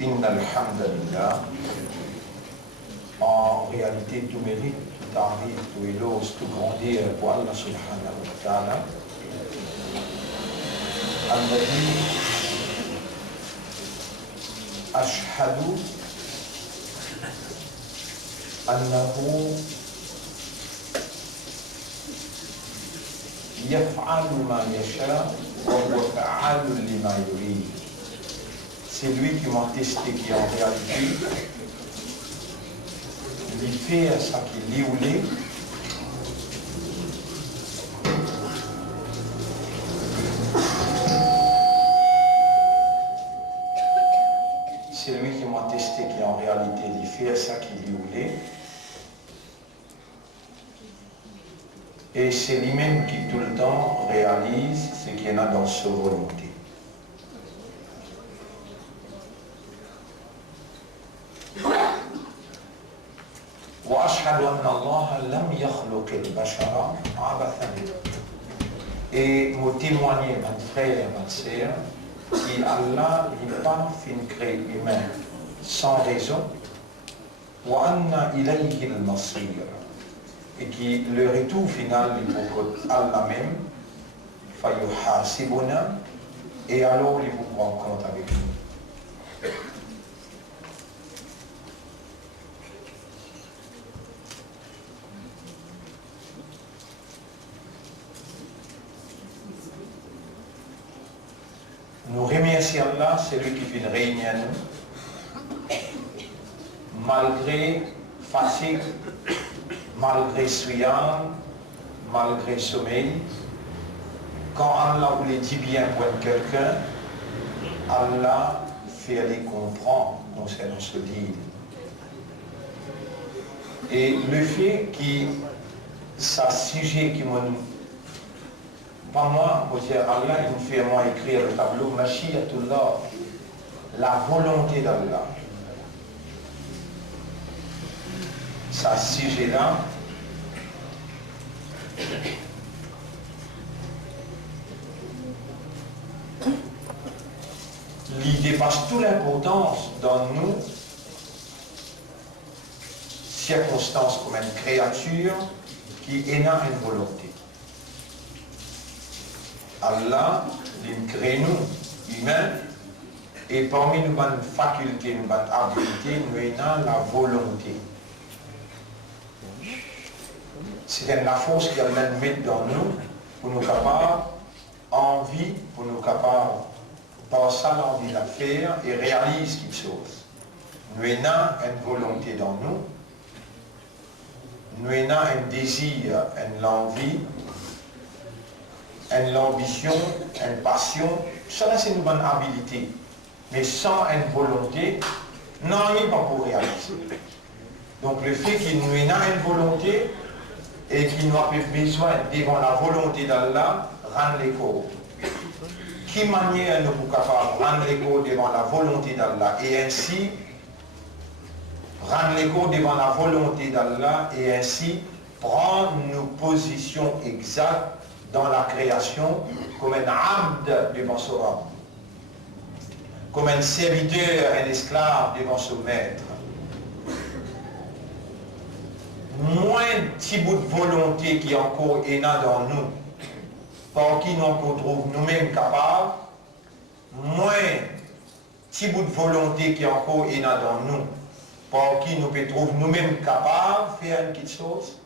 Inna alhamdulillah. En réalité, tout mérite, tout arrive, tout éloge, tout grandir pour Allah subhanahu wa ta'ala. Alladhi ashhadu annahu yaf'alu ma yasha wa huwa fa'alu lima yurid. C'est lui qui m'a testé, qui en réalité il fait ça qu'il est ou l'est. C'est lui qui m'a testé, qui en réalité il fait ça qu'il est ou l'est. Et c'est lui-même qui tout le temps réalise ce qu'il y en a dans sa volonté. Et me témoigner, mon frère et ma sœur, qu'Allah n'est pas fait créer humain sans raison, et que le retour final est pour Allah même, et alors il vous prend compte avec nous. Nous remercions Allah, c'est lui qui fait une réunion à nous, malgré fatigue, malgré souillance, malgré sommeil. Quand Allah voulait dire bien pour quelqu'un, Allah fait aller comprendre concernant ce deal. Et le fait que ça sujet qui m'a pas moi, Allah il me fait moi écrire le tableau Mashiatullah, la volonté d'Allah. Ça sujet là, il dépasse toute l'importance dans nous, circonstances comme une créature qui a une volonté. Allah, il crée nous, humains, et parmi nos bonnes facultés, nos bonnes habilités, nous avons la volonté. C'est la force qu'il met dans nous pour nous capables, envie, pour nous capables, penser à l'envie de la faire et réaliser quelque chose. Nous avons une volonté dans nous, nous avons un désir, une envie, l'ambition, une passion, cela c'est une bonne habilité. Mais sans une volonté, non, il n'est pas pour réaliser. Donc le fait qu'il nous ait une volonté et qu'il nous a besoin devant la volonté d'Allah, rendre les corps. Qui manière nous sommes capables de rendre les corps devant la volonté d'Allah et ainsi rendre les corps devant la volonté d'Allah et ainsi prendre nos positions exactes dans la création, comme un abd devant son rab, comme un serviteur, un esclave devant son maître. Moins petit bout de volonté qui est encore là dans nous, par qui nous encore trouve nous-mêmes capables, moins petit bout de volonté qui est encore là dans nous, par qui nous peut trouver nous-mêmes capables de faire une petite chose,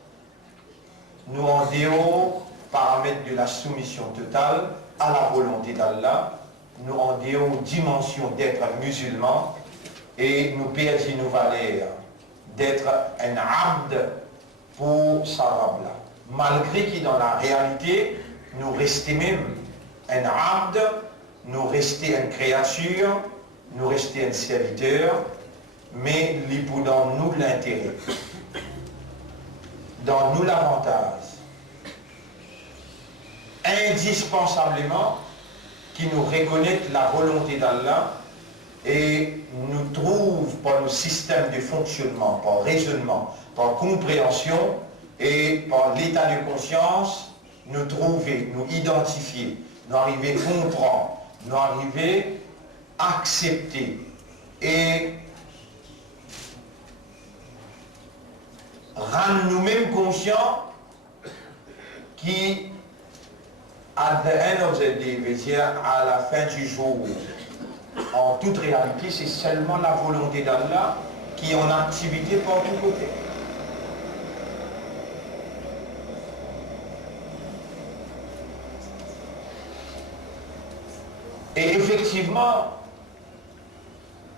nous en dehors paramètres de la soumission totale à la volonté d'Allah, nous en dehors dimension d'être musulman et nous perdons nos valeurs d'être un abd pour sa Rab-là. Malgré que dans la réalité, nous restons même un abd, nous restons une créature, nous restons un serviteur, mais il pour dans nous l'intérêt, dans nous l'avantage. Indispensablement qui nous reconnaît la volonté d'Allah et nous trouve par nos systèmes de fonctionnement, par raisonnement, par compréhension et par l'état de conscience, nous trouver, nous identifier, nous arriver à comprendre, nous arriver à accepter et rendre nous-mêmes conscients qui, at the end of the day, veut dire à la fin du jour, en toute réalité, c'est seulement la volonté d'Allah qui est en activité par tous côtés. Et effectivement,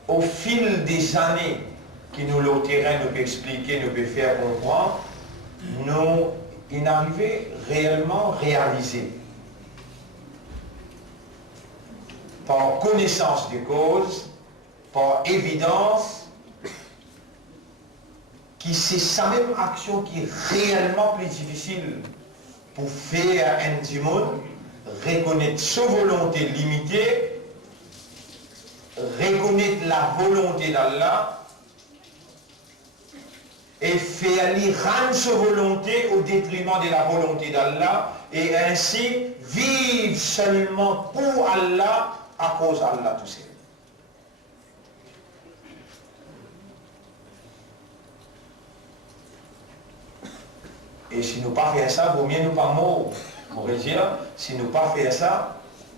au fil des années qui nous le terrain nous peut expliquer, nous peut faire comprendre, nous y arrivons réellement réalisés. Par connaissance des causes, par évidence, qui c'est sa même action qui est réellement plus difficile pour faire un du monde, reconnaître sa volonté limitée, reconnaître la volonté d'Allah et faire lui rendre sa volonté au détriment de la volonté d'Allah et ainsi vivre seulement pour Allah à cause d'Allah tout seul. Et si nous pas faire ça, vaut mieux nous pas mort. On pourrait dire, si nous pas faire ça,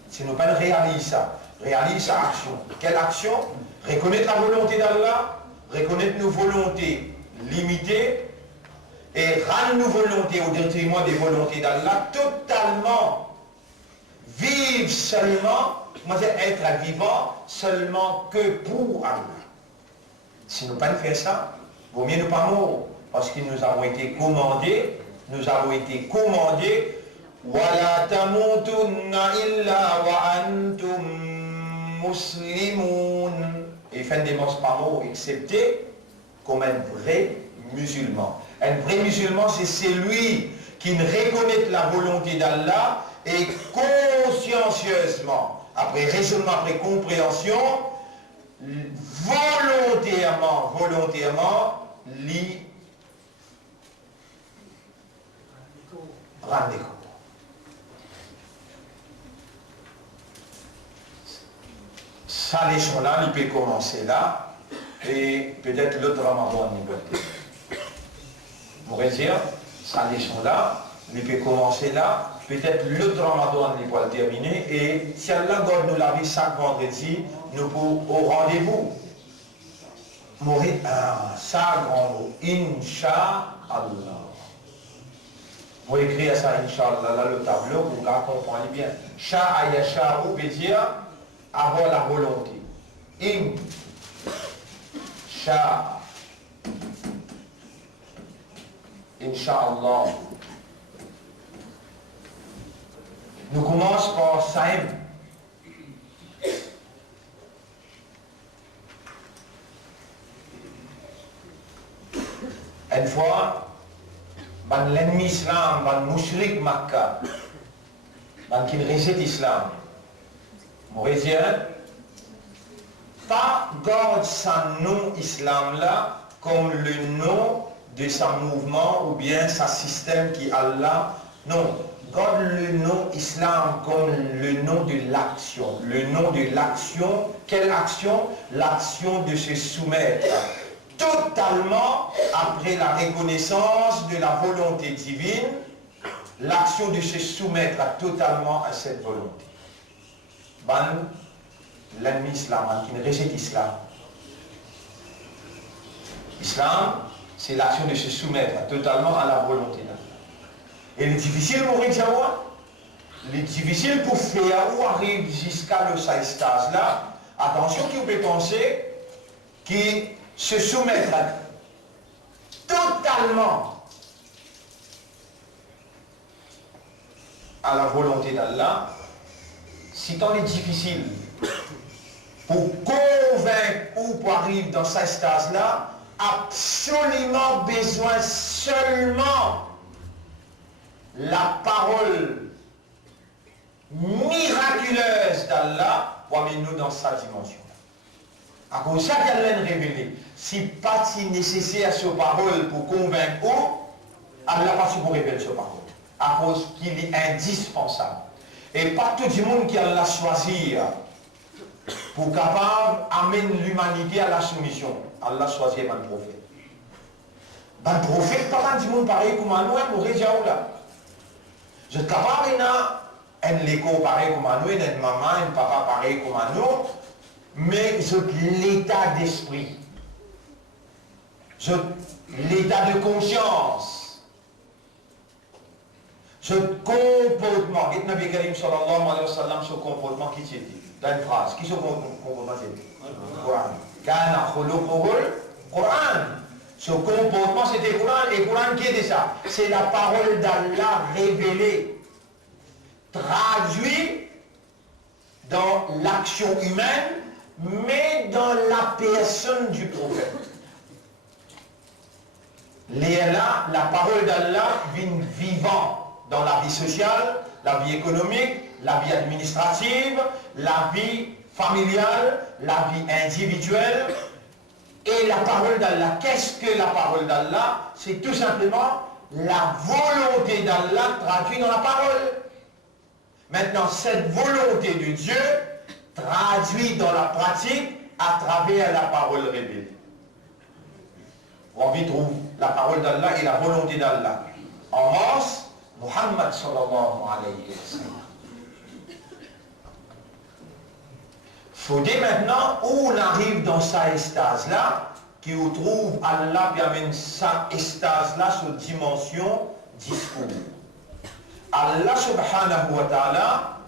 si nous pas réaliser ça, réalise sa action. Quelle action? Reconnaître la volonté d'Allah, reconnaître nos volontés limitées et rendre nos volontés au détriment des volontés d'Allah totalement. Vivre seulement, moi c'est être vivant seulement que pour Allah. Si nous pas faire ça, vaut mieux nous pas mort. Parce que nous avons été commandés, وَلَا تَمُوتُنَّ إِلَّا وَأَنْتُمْ مُسْلِمُونَ. Et fin des mots pas mots excepté comme un vrai musulman. Un vrai musulman, c'est celui qui ne reconnaît la volonté d'Allah et consciencieusement, après raisonnement, après compréhension, volontairement, lui rendre compte. Ça, leçon-là, il peut commencer là, et peut-être l'autre Ramadan, il peut être. Vous pourrez dire, ça, leçon-là, il peut commencer là, peut-être l'autre Ramadan, il peut le terminer, et si Allah garde nous la vie chaque vendredi, nous pour au rendez-vous. Mourir ça, grand mot, Inch'Allah. Vous écrire ça, Inch'Allah, là, le tableau, vous la comprenez bien. Sha'ayasha'u veut dire avoir la volonté. Inch'Allah. Nous commençons par Saïm. Une fois, l'ennemi islam, le mushrik Makkah, qui rejette l'islam, pas garde son nom islam là comme le nom de son mouvement ou bien son système qui Allah. Non, garde le nom islam comme le nom de l'action. Le nom de l'action, quelle action? L'action de se soumettre totalement après la reconnaissance de la volonté divine, l'action de se soumettre totalement à cette volonté. L'ennemi islam, qui ne rejette l'islam. L'islam, c'est l'action de se soumettre totalement à la volonté d'Allah. Et le difficile pour Ridjawa, le difficile pour faire ou arrive jusqu'à le stage là, attention qui peut penser qui se soumettre totalement à la volonté d'Allah, si tant est difficile pour convaincre ou pour arriver dans ce stage-là, absolument besoin seulement la parole miraculeuse d'Allah pour amener nous dans sa dimension. À cause de ça qu'elle l'a révélé, si pas si nécessaire à ce parole pour convaincre ou, elle n'a pas su pour révéler ce parole. À cause qu'il est indispensable. Et pas tout le monde qui a la choisir pour capable amener l'humanité à la soumission. Allah choisit un prophète. Un prophète, pas du monde pareil comme nous, nous réjouissons là. Je suis capable un l'écho pareil comme nous, une maman, un papa pareil comme nous, mais l'état d'esprit, l'état de conscience, ce comportement, et Nabi Karim sallallahu alayhi wa sallam, ce comportement qui s'est dit, dans une phrase, qui ce comportement s'est dit? Coran. Kana khuluquhul Coran. Ce comportement, c'était le Coran. Et le Coran, qui est ça? C'est la parole d'Allah révélée, traduite dans l'action humaine, mais dans la personne du prophète. Là, la parole d'Allah vient vivant dans la vie sociale, la vie économique, la vie administrative, la vie familiale, la vie individuelle. Et la parole d'Allah, qu'est-ce que la parole d'Allah? C'est tout simplement la volonté d'Allah traduite dans la parole. Maintenant, cette volonté de Dieu traduite dans la pratique à travers la parole révélée. On y trouve la parole d'Allah et la volonté d'Allah. En masse, Muhammad sallallahu alayhi wa sallam. Il faut dire maintenant où on arrive dans sa estase-là, qui où trouve Allah qui amène sa estase-là sur dimension discours. Allah subhanahu wa ta'ala,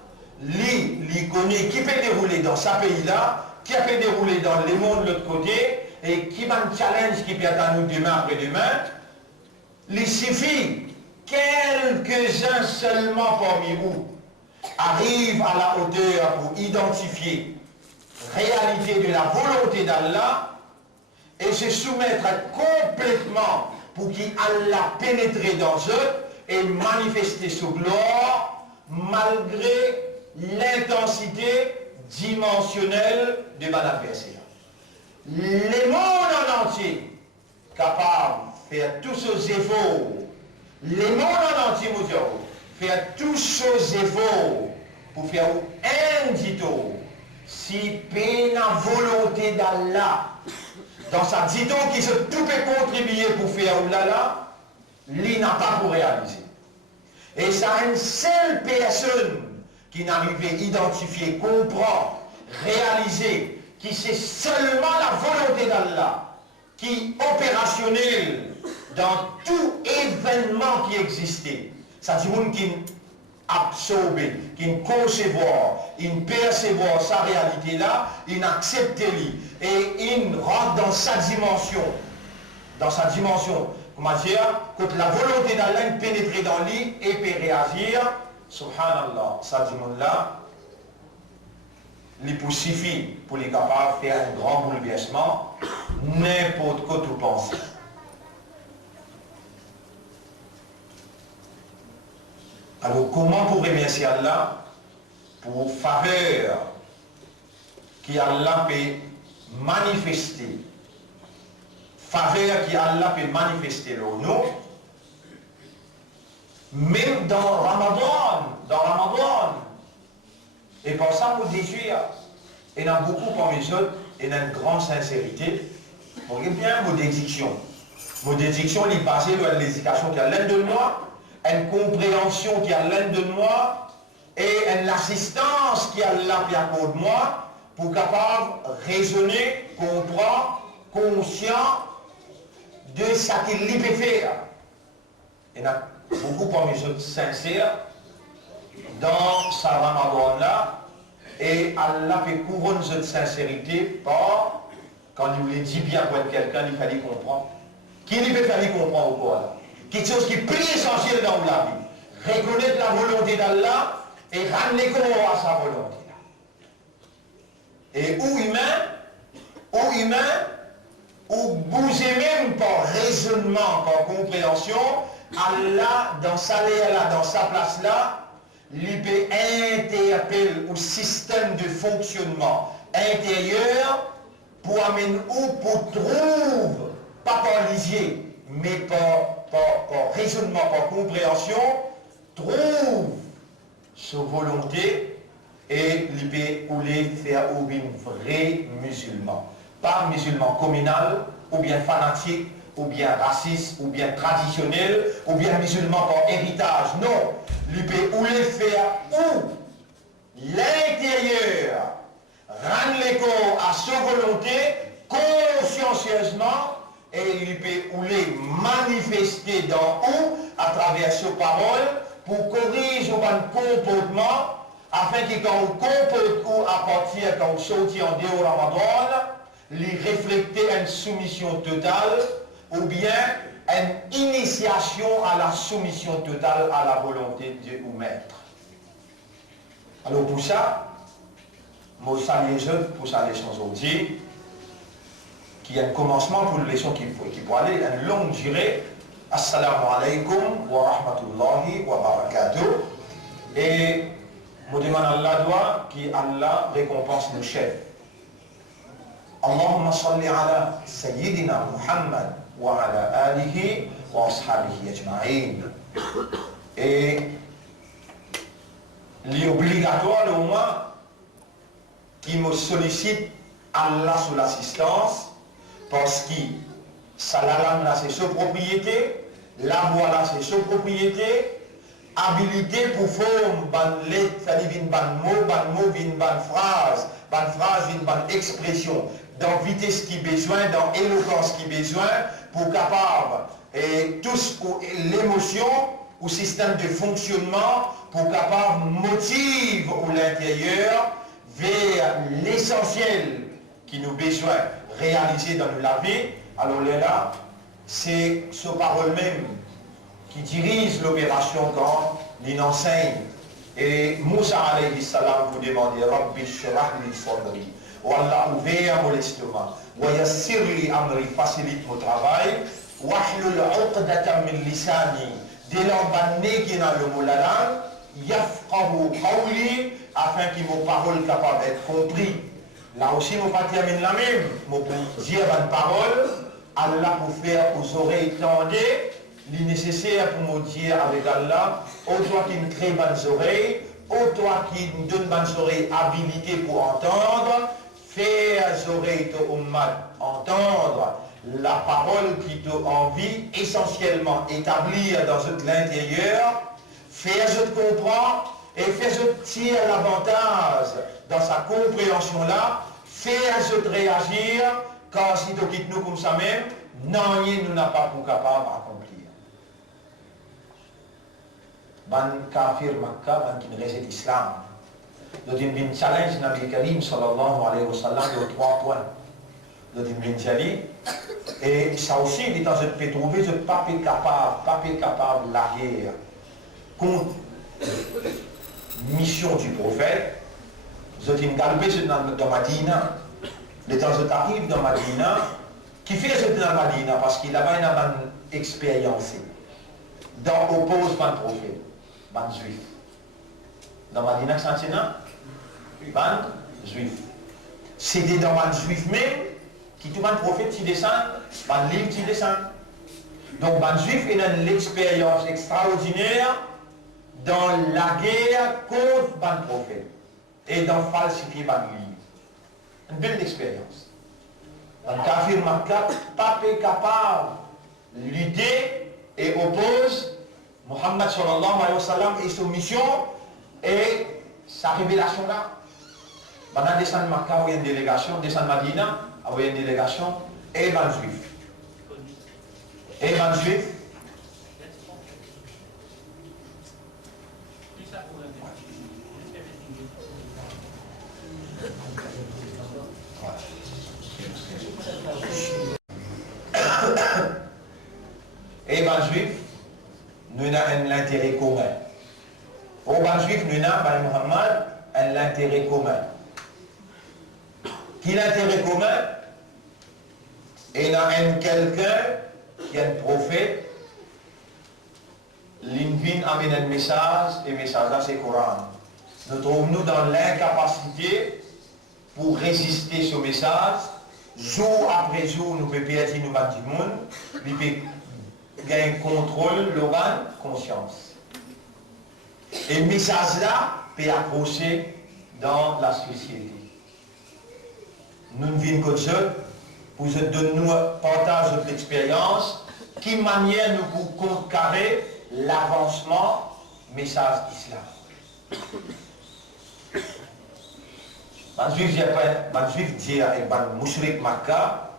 lui connaît qui peut dérouler dans sa pays-là, qui a fait dérouler dans le monde de l'autre côté, et qui va un challenge qui peut attendre nous demain après-demain. Il suffit quelques-uns seulement parmi vous arrivent à la hauteur pour identifier réalité de la volonté d'Allah et se soumettre complètement pour qu'Allah pénètre dans eux et manifester sa gloire malgré l'intensité dimensionnelle de l'adversaire. Les mondes en entier capables de faire tous ces efforts, les mondes en entier, faire tous ces efforts pour faire un dito. Si peine la volonté d'Allah, dans sa dito qui se tout peut contribuer pour faire oulala, il n'a pas pour réaliser. Et ça une seule personne qui n'arrive à identifier, comprendre, réaliser, qui c'est seulement la volonté d'Allah, qui est opérationnelle dans tout événement qui existait. Ça dit qui absorber, qui concevoir, qui percevoir sa réalité-là, il accepte lui et il rentre dans sa dimension. Dans sa dimension, comment dire, que la volonté d'Allah pénètre dans lui et peut réagir, subhanallah, ça dit là, il suffit pour les capables de faire un grand bouleversement, n'importe quoi tu penses. Alors comment pour remercier Allah pour faveur qu'Allah peut manifester, faveur qu'Allah peut manifester en nous, même dans Ramadan, et pour ça pour déduire, il y en a beaucoup parmi les autres, il y a une grande sincérité, pour bien vos dédictions. Vos dédictions, les basées sur l'éducation qui a l'aide de moi, une compréhension qui a l'aide de moi et une assistance qui a l'aide de moi pour capable raisonner, comprendre, conscient de ce qu'il peut faire. Il y en a beaucoup parmi les autres sincères dans sa Ramadan-là et Allah fait couronner cette sincérité par quand il voulait dire bien pour quelqu'un, il fallait comprendre. Qui lui peut faire comprendre au corps là? Quelque chose qui est plus essentiel dans la vie. Reconnaître la volonté d'Allah et ramener comment à sa volonté. Et ou humain, ou bouger même par raisonnement, par compréhension, Allah, dans sa là, dans sa place là, lui peut interpeller au système de fonctionnement intérieur pour amener ou pour trouver, pas par lisier, mais par raisonnement, par compréhension, trouve sa volonté et il peut faire un vrai musulman. Pas musulman communal, ou bien fanatique, ou bien raciste, ou bien traditionnel, ou bien musulman par héritage. Non, il peut faire où l'intérieur rendre les corps à sa volonté consciencieusement et il peut les manifester dans où à travers ses paroles pour corriger un comportement afin que quand on comporte ou à partir quand on sortit en dehors Ramadan, lui refléter une soumission totale ou bien une initiation à la soumission totale à la volonté de Dieu ou Maître. Alors pour ça, moi salue les autres pour sa leçon aujourd'hui, qui est un commencement pour une leçon qui peut aller une longue durée. Assalamu alaikum wa rahmatullahi wa barakatuh. Et je demande à Allah qui Allah récompense nos chefs. Allahumma salli ala Sayyidina Muhammad wa ala alihi wa ashabihi ajma'in. Et l'obligatoire au moins qui me sollicite Allah sous l'assistance parce que ça là c'est sa propriété, la voix là c'est sa propriété, habilité pour forme ban lettre, ça dit une ban mot, une ban phrase, une ban expression, dans vitesse qui besoin, dans éloquence qui besoin, pour capable et tous l'émotion ou système de fonctionnement pour capable motive ou l'intérieur vers l'essentiel qui nous besoin réaliser dans la vie. Alors là, c'est ce parole même qui dirige l'opération quand il enseigne. Et Moussa alayhi salam vous demandez Rabbi shrah li sadri, wa Allah ouvert mon estomac, wa yassir li amri, facilite mon travail, wa hlul uqdatan min lisani, dès l'embané qui est dans le mot la langue, yafqahu qawli, afin que mon parole capable d'être compris. Là aussi, mon pas termine la même. Mon pour dire une parole, Allah pour faire aux oreilles tendues, il nécessaire pour me dire avec Allah, ô toi qui me crée bonnes oreilles, ô toi qui me donne bonnes oreilles habilité pour entendre, fais les oreilles de Ummah entendre la parole qui te envie essentiellement établir dans l'intérieur, fais-je comprendre et fais-je tirer l'avantage dans sa compréhension-là, fais-je réagir, car si tu quittes nous comme ça même, non, nous n'a pas pour capable d'accomplir. Ban kafir Makkah, ban qui ne réside l'islam. Nous avons un challenge Nabi Karim sallallahu alayhi wa sallam de 3 points. Nous avons un challenge. Et ça aussi, il est dans ce peut trouver ce papier capable la guerre contre mission du prophète. Vous êtes une galbée dans Madina. Le temps où arrive dans Madina, qui fait ce dans Madina parce qu'il avait une expérience dans oppose ban prophète, ban juif. Dans Madina, c'est ban juif. C'était dans ban juif même qui tout ban prophète qui descend, ban livre qui descend. Donc ban juif est dans l'expérience extraordinaire dans la guerre contre ban prophète et dans falsifier ban livre. Une belle expérience. Un kafir Makkah, pas capable de lutter et oppose Muhammad sallallahu alayhi wa sallam et son mission et sa révélation là. Pendant descendre Makkah, il y a une délégation, descendre Madina, il y a une délégation, et ban juif. Et ban juif. Et ban juif, nous avons l'intérêt commun. Pour ban juif, nous avons Muhammad l'intérêt commun. Qui l'intérêt commun? Et il y a quelqu'un qui est un prophète, l'Invin amène un message, et le message là c'est le Coran. Nous trouvons-nous dans l'incapacité pour résister ce message. Jour après jour, nous pouvons perdre nous battre du monde, nous pouvons gagner contrôle, conscience. Et le message là peut approcher dans la société. Nous vivons comme ça, pour nous partager notre expérience, qui manière nous pour contrecarrer l'avancement message islam. Je vais dire avec Mouchrik Makka,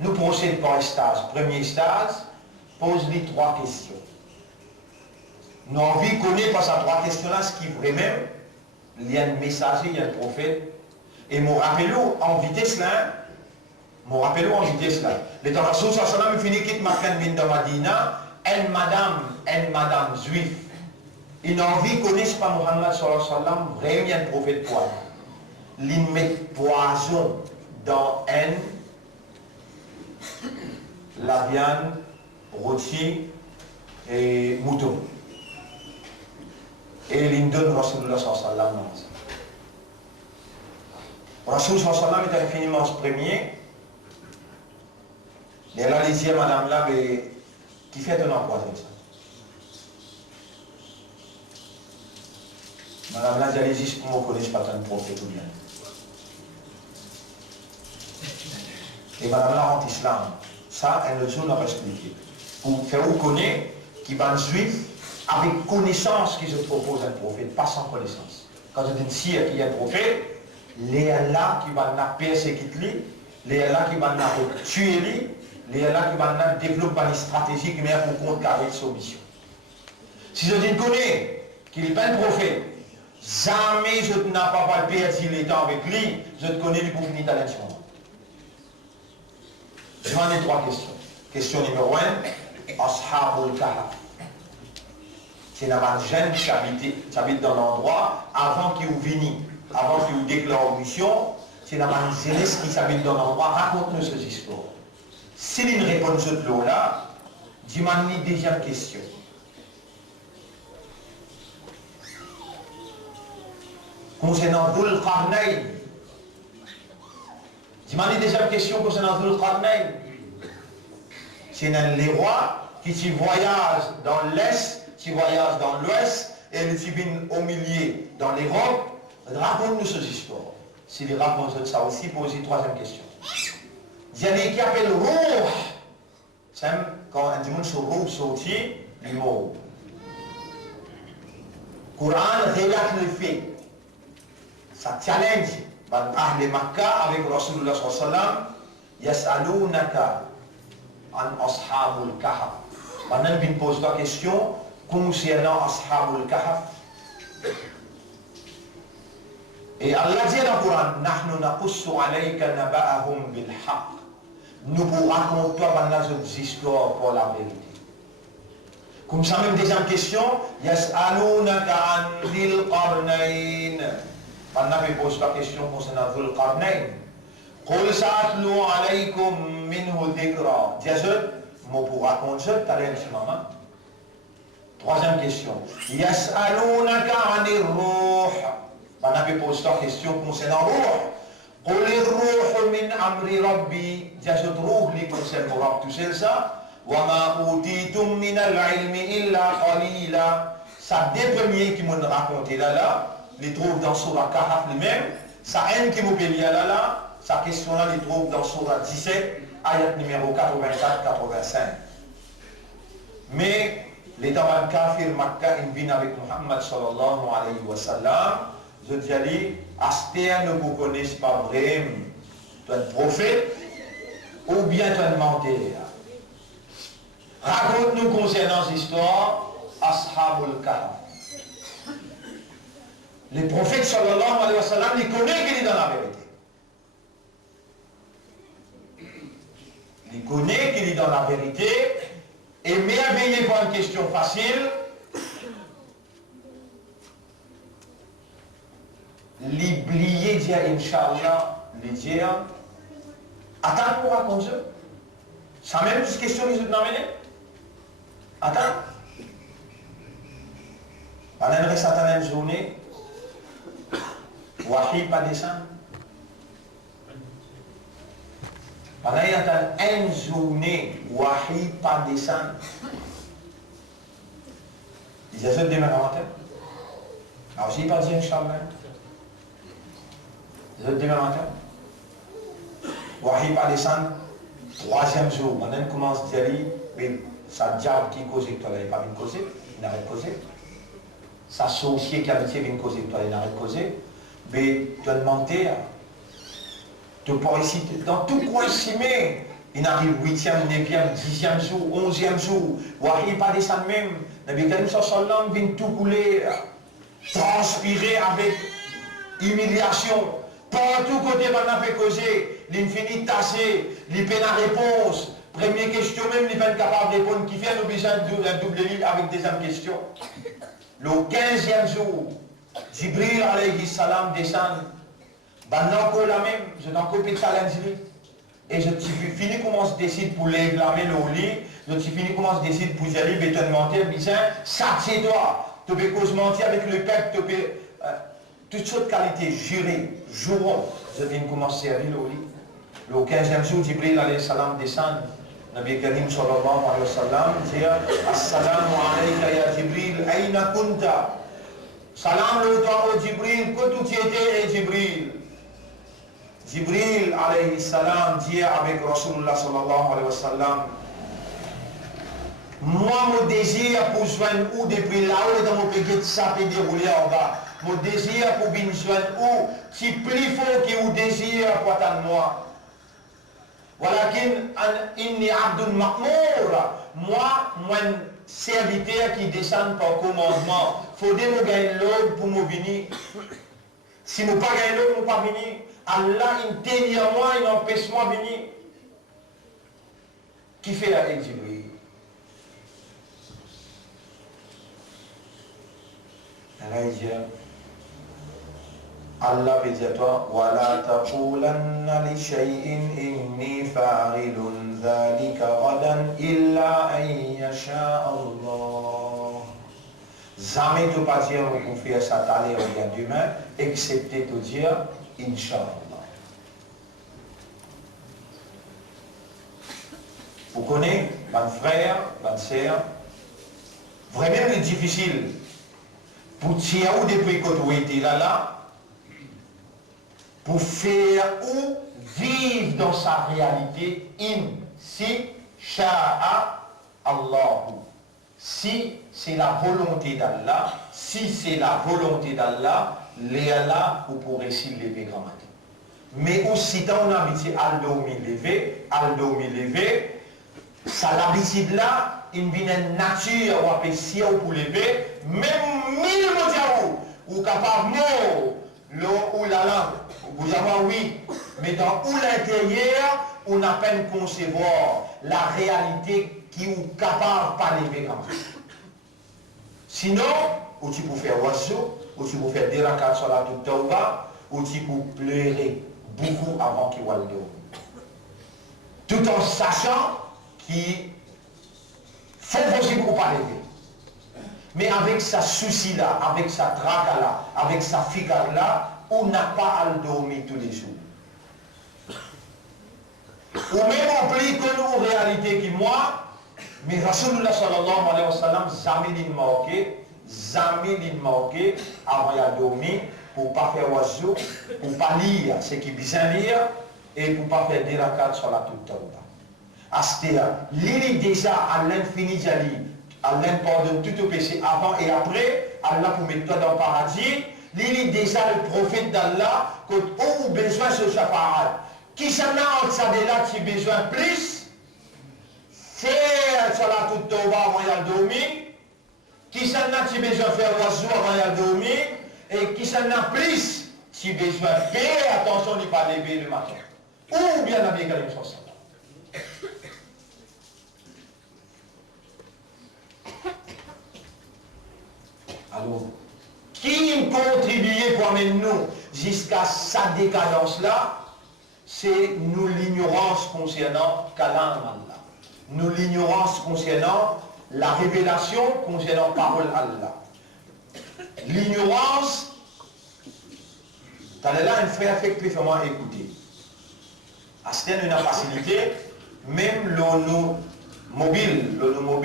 nous procédons par un stage. Premier stage, pose-lui 3 questions. Nous avons envie de connaître par ces 3 questions-là ce qui est vraiment. Il y a un messager, il y a un prophète. Et je rappelle en vitesse là. Le temps Rasoul sallam finit quitte Makka de Madina, une madame juive. Il a envie de connaître par Muhammad sallam vraiment un prophète pour elle. Il met poison dans la viande, rôti et mouton. Et il donne Rasulullah sallam. Rasulullah sallam est infiniment premier. Et là, les yeux, madame là, qui fait un empoison ça. Madame là, j'allais juste pour me connaître pas tant de prophète ou bien. Et madame là, en islam, ça, elle nous a expliqué. Pour faire vous connaître qui va juif avec connaissance qui se propose un prophète, pas sans connaissance. Quand je dis si il y a un prophète, les là qui va persécuter, les là qui va tuer lui, les là qui va développer une stratégie qui met pour contrecarrer sa mission. Si je dis connais qu'il n'est pas un prophète, jamais je n'ai pas perdu le temps avec lui, je te connais lui pour finir dans l'instrument. Je vais demander 3 questions. Question numéro 1, Ashabul Kahf. C'est un jeune qui habite dans l'endroit avant qu'il vienne, avant qu'il déclare mission. C'est un jeunesse qui habite dans l'endroit. Raconte-nous cette histoire. S'il y a une réponse de l'eau là, dis-moi une deuxième question. Concernant Dhul Qarnayn. Dis-moi une deuxième question concernant Dhul Qarnayn. C'est les rois qui voyagent dans l'est, qui voyagent dans l'ouest, et qui viennent au milieu dans l'Europe. Raconte-nous cette histoire. Si les réponses de ça aussi, posez une 3e question. Il y a des qui appellent Ruh. C'est quand un dimanche sur Ruh sorti du mot. Le Coran relate le fait. Ça challenge. Ahl Makkah avec Rasulullah sallam. Yas'alunaka an ashabul kahf. Maintenant, il pose la question concernant ashabul kahf. Et Allah dit dans le Coran, Nahnu naqussu alayka naba'ahum bil haqq. Nous vous racontons maintenant cette histoire pour la vérité. Comme ça, même deuxième question, Yas'alunaka an Dhil Qarnayn. Maintenant, il pose la question concernant Dhul Qarnayn. Qul sa'atlu alaykum minhu dhikra. Diazut, moi pour raconter, t'as l'air de maman. 3e question. Yas'alunaka anir ruh. Maintenant, il pose la question concernant ruh. Qul ruh min amri rabbi. Diazut ruh li concerne mon rab. Tout ça. Wa ma utitum min al-ilmi illa qalila. Ça, des premiers qui m'ont raconté là, les trouve dans Surah Kahf lui-même. Ça, un qui m'a payé là, sa question-là, les trouve dans Surah 17, ayat numéro 84-85. Mais les Taman Kafir Makkah, ils viennent avec Muhammad sallallahu alayhi wa sallam. Je dis à lui, Astéa ne vous connaissent pas vraiment. Tu es un prophète ou bien tu es un menteur. Raconte-nous concernant cette histoire, Ashabul Kahf. Le prophète sallallahu alayhi wa sallam, il connaît qu'il est dans la vérité. Il connaît qu'il est dans la vérité. Et merveilleux pour une question facile. L'oublier dire Inch'Allah, le dire. Attends pour raconter. Ça même une question qu'ils ont amené. Attends. Pendant une certaine journée, Wahi pas descend. Pendant une journée, Wahi pas descend. Ils essaient de demain à matin. Alors, j'ai pas dit Inch'Allah. Demain matin. Wahi pas descendre. Troisième jour. Maintenant, commence à dire, mais ça diable qui cause avec toi, il n'est pas venu causer. Il n'arrête de causer. Sa sorcier qui a venu causer avec toi, il n'arrête de causer. Mais tu as demandé, tu peux ici, dans tout coin cimé, il arrive 8e, 9e, 10e jour, 11e jour. Wahi pas descendre même. Nabi Karim sallam vient tout couler, transpirer avec humiliation. Partout côté, on a fait causer, l'infini tassé, il peine à réponse. Première question, même, il est capable de répondre. Qui fait nous besoin de double ligne avec deuxième question. Le 15e jour, Jibril alayhi salam descend. Maintenant, encore la même, je t'en copie de challenge. Et je finis comment se décide pour réclamer le lit. Je finis comment se décide pour aller, mais te demander, ça c'est toi. Tu peux cause mentir avec le peuple, tu peux. Toutes sortes de qualités, jurées, jurons, je viens commencer à servir le lit. Le 15e jour, Jibril alayhi salam descend. Nabi Karim sallallahu alayhi wa sallam dit Assalamu alayka ya Jibril, aina kunta. Salam le temps au Jibril, que tu étais, Jibril. Jibril alayhi salam dit avec Rasulullah sallallahu alayhi wa sallam, moi mon désir pour joindre où depuis là-haut dans mon pays ça peut dérouler en bas. Mon désir pour venir joindre où si plus fort que mon désir pour attendre moi. Walakin inni abdun ma'mour. Moi serviteur qui descend par commandement. Faudrait me gagner l'ordre pour me venir. Si je ne pas gagner l'ordre, je ne pas venir. Allah interdit à moi, il empêche moi de venir. Qui fait avec Jibril? Allah veut dire toi, وَلَا تَقُولَنَّ لِشَيْءٍ إِنِّي فَاعِلٌ ذَلِكَ غَدًا إِلَّا أَن يَشَاءَ اللَّهُ. Jamais tu pas dire qu'on fait ça tout à l'heure ou bien demain, excepté te dire Inch'Allah. Vous connaissez, mon frère, ma soeur, vraiment c'est difficile. Pour tirer ou depuis que tu étais là, pour faire ou vivre dans sa réalité, si sha'a Allahu. Si c'est la volonté d'Allah, si c'est la volonté d'Allah, les Allah, vous pourrez s'y lever grand matin. Mais aussi, quand on a habitué à le lever, ça l'habitude là, il vient une nature ou apprécier pour lever, même 1000 mots ou capable mot, l'eau ou la langue, vous avez oui, mais dans où l'intérieur, on a peine concevoir la réalité qui est capable de pas lever comme ça. Sinon, ou tu peux faire oiseau, ou tu peux faire des rakats sur la toute tauba, ou tu peux pleurer beaucoup avant qu'il voit le dos. Tout en sachant qu'il faut possible pour pas lever. Mais avec sa souci là, avec sa traque là, avec sa figure là, on n'a pas à le dormir tous les jours. Ou même oublie que nous, en réalité, qui moi, mais Rasulullah sallallahu alayhi wa sallam, jamais il marqué avant de dormir pour ne pas faire oiseau, pour ne pas lire ce qui est bien lire et pour ne pas faire des rakats sur la toute tauba. Astéa, l'île déjà à l'infini d'Ali, Allah pardonne tout au péché avant et après, Allah pour mettre toi dans le paradis, l'île déjà le prophète d'Allah, que on a besoin de ce shafaat. Qui s'en a entre ça de là qui a besoin plus, faire sur la toute tauba avant de dormir, qui s'en a qui a besoin de faire oiseau avant de dormir, et qui s'en a plus qui a besoin de faire attention de ne pas lever le matin. Ou bien Nabi Karim sur ça. Alors, qui contribuait pour amener nous jusqu'à sa décadence-là, c'est nous l'ignorance concernant Kalam Allah. Nous l'ignorance concernant la révélation concernant parole Allah. L'ignorance, t'as là un frère fait préférablement écouter. À ce temps, nous avons facilité, même le mobile, nous avons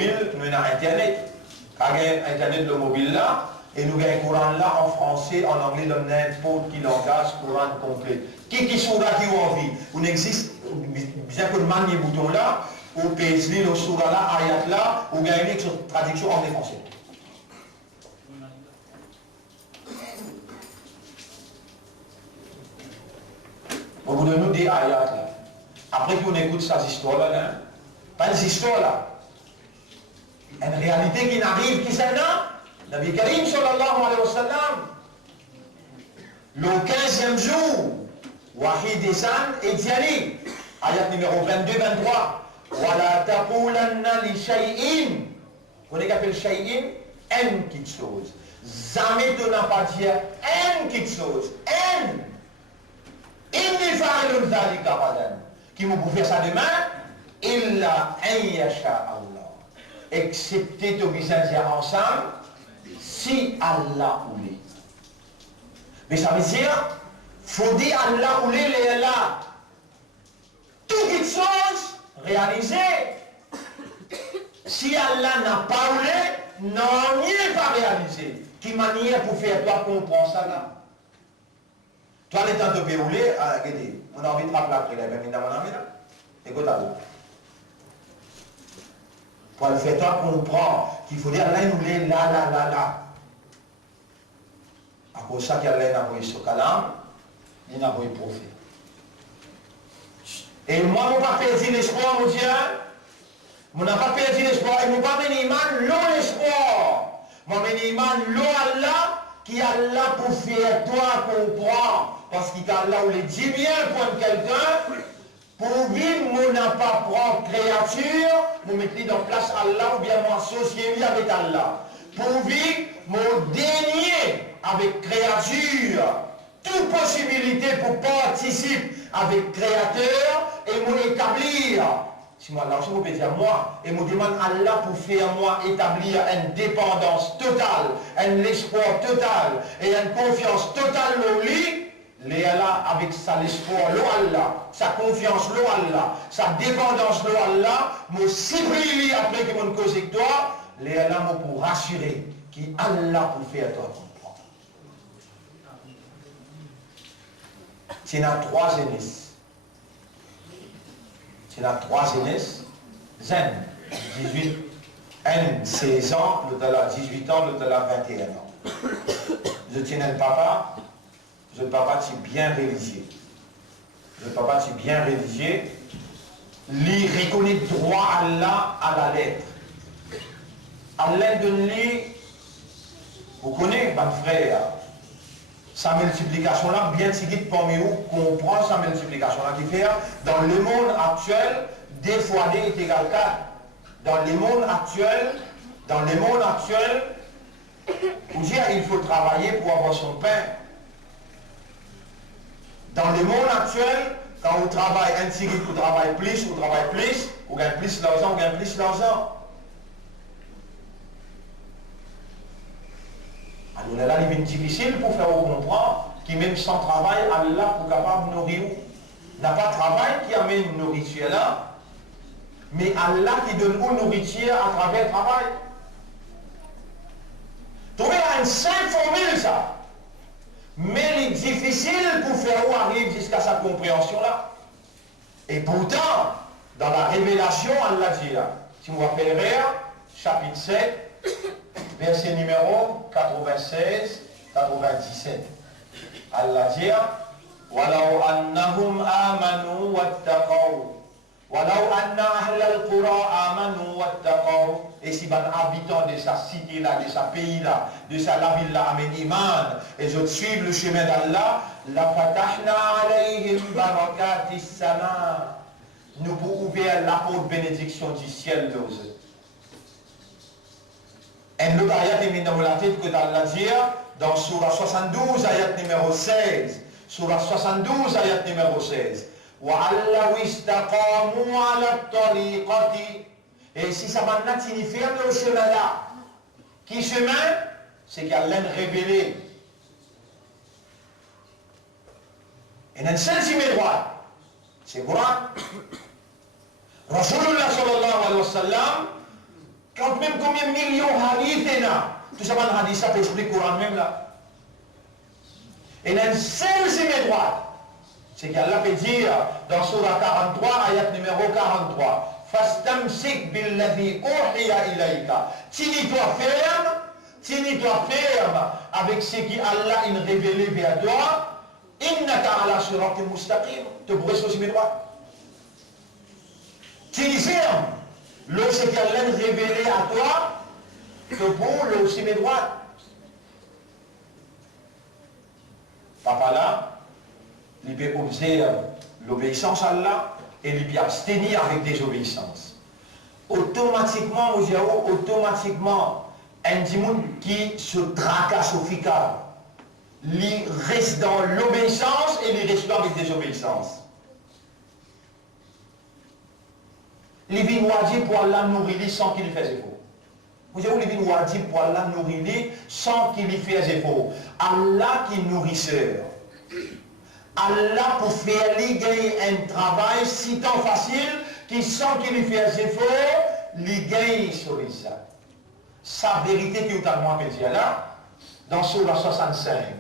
Internet. Quand il y a Internet, le mobile là, et nous avons un Coran là en français, en anglais, dans n'importe quel langage, Coran complet. Qui soura qui a envie? On existe, bien que le manier bouton là, ou PSD, le soura là, ayat là, ou gagner une traduction en français. On vous donne des ayats là. Après qu'on écoute ces histoires là, pas des histoires là. Une réalité qui n'arrive, qui s'est là. Nabi Karim sallallahu alayhi wa sallam, le 15e jour, Wahid Esan et Diali, ayat numéro 22-23, Wala taqulanna li shay'in, vous connaissez qu'appelle shay'in? Une petite chose. Jamais tu n'as pas dit une petite chose. Inni fa'ilun dhalika ghadan. Qui vous pouvez faire ça demain? Illa an yasha Allah. Excepté de vous dire ensemble, si Allah voulait. Mais ça veut dire, faut dire Allah voulait les là. Toutes les choses réalisées. Si Allah n'a pas voulu, non, n'y est pas réalisé. Qui manière pour faire toi comprendre ça là? Toi, les temps de péouler, on a envie de rappeler après, il y a mon ami là. Écoute à vous. Pour le faire toi comprendre qu'il faut dire là, il voulait là. À cause de ça qu'il y a là, il a envoyé ce calam, il a envoyé prophète. Et moi, je n'ai pas perdu l'espoir, mon Dieu. Je n'ai pas perdu l'espoir. Et je n'ai pas mené l'eau l'espoir. Je n'ai mené l'eau Allah, qui a là pour faire toi comprendre. Parce qu'il a là où les dit bien pour quelqu'un, pour vivre, je n'ai pas prendre créature, je mettre dans place Allah ou bien m'associer avec Allah. Pour vivre, je dénier avec créature toute possibilité pour participer avec créateur et m'établir. Si moi, là, je peux dire moi, et me demande Allah pour faire moi établir une dépendance totale, un espoir total et une confiance totale au lit, les Allah avec sa l'espoir, l'eau Allah, sa confiance, l'eau Allah, sa dépendance, l'eau Allah, me cibrile après que mon cause avec toi, les Allah me pour rassurer qui Allah pour faire toi comprendre. C'est dans 3 jeunesse. C'est la 3 jeunesse, Zen, 18, N, 16 ans, le de la 18 ans, le de la 21 ans. Je tiens le papa c'est bien religieux. Le papa c'est bien religieux. Lui reconnaît droit Allah à la lettre. À l'aide de lui, vous connaissez, mon frère, sa multiplication là, bien seguie parmi vous, comprend sa multiplication là qui fait dans le monde actuel, 2 fois 2 est égal 4. Dans le monde actuel, vous dire il faut travailler pour avoir son pain. Dans le monde actuel, quand vous travaillez un seguie, vous travaillez plus, vous gagnez plus d'argent, Alors là, il est difficile pour faire comprendre que même sans travail, Allah pour capable de nourrir. N'a pas de travail qui amène une nourriture là, mais Allah qui donne une nourriture à travers le travail. Trouvez une simple formule ça. Mais il est difficile pour faire où arrive jusqu'à sa compréhension là. Et pourtant, dans la révélation, Allah dit là, si vous rappellerez, chapitre 7, verset numéro 96-97. Allah dit وَلَوْ أَنَّهُمْ آمَنُوا وَاتَّقَوْا وَلَوْ أَنَّ أَهْلَ الْقُرَىٰ آمَنُوا وَاتَّقَوْا. Et si les habitants de sa cité là, de sa pays là, de sa ville là, amènent iman et je suivent le chemin d'Allah, لَفَتَحْنَا عَلَيْهِمْ بَرَكَاتِ السَّمَاءِ. Nous pouvons ouvrir la porte bénédiction du ciel là. Et l'autre ayat est mis dans la tête que Allah dit dans Surah 72, ayat numéro 16. Surah 72, ayat numéro 16. وَعَلَّوْ اسْتَقَامُوا عَلَى الطَّرِيقَةِ. Et si ça maintenant signifie le chemin là. Qui chemin? C'est qu'Allah révélé. Et dans le seul chemin droit, c'est Coran. Rasulullah sallallahu alayhi wa sallam, quand même combien de millions de hadiths Tout ça, on a dit ça, explique le Coran même là. Et dans une seule cible droite, c'est qu'Allah peut dire dans Surah 43, ayat numéro 43, Fastamsik billadhi uhiya ilayka. Tiens-toi ferme avec ce qu'Allah a révélé vers toi. Innaka ala siratin mustaqim. Te brûles aussi mes droits. Tiens ferme. Le ce qu'Allah a révélé à toi, te brûles aussi mes droits. Papa là, il peut observer l'obéissance à Allah et il peut abstenir avec désobéissance. Automatiquement, un dimoun qui se tracasse au ficard, il reste dans l'obéissance et il reste avec désobéissance. Il vient wajib pour Allah nourrir sans qu'il fasse effort. Vous savez où il vient wajib pour Allah nourrir sans qu'il fasse effort. Allah qui est nourrisseur. Allah pour faire gagner un travail si tant facile qu'il sans qu'il fasse effort, il gagne sur les ça. Sa vérité qui est totalement appelée là, dans Surah 65,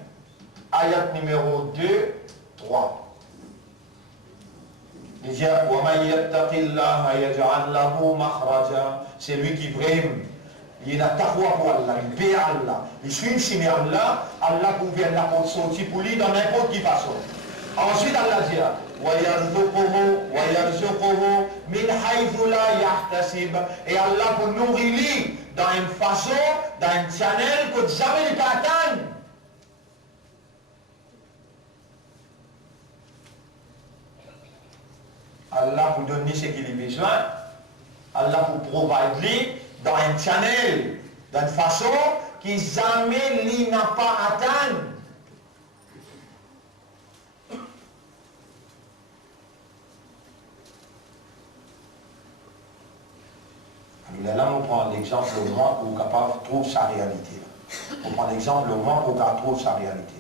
ayat numéro 2, 3. Il dit, c'est lui qui vraiment, il a taqwa pour Allah, il paie Allah, il suit si Allah, Allah pour faire la porte sortie pour lui dans n'importe quelle façon. Ensuite Allah dit, et Allah pour nourrir lui dans une façon, dans un channel que jamais il peut atteindre. Allah pour donner ce qu'il a besoin, Allah pour provide lui dans un channel, dans une façon que jamais lui n'a pas atteint. Là, on prend l'exemple au moins où capable trouve sa réalité. On prend l'exemple au moins où on trouve sa réalité.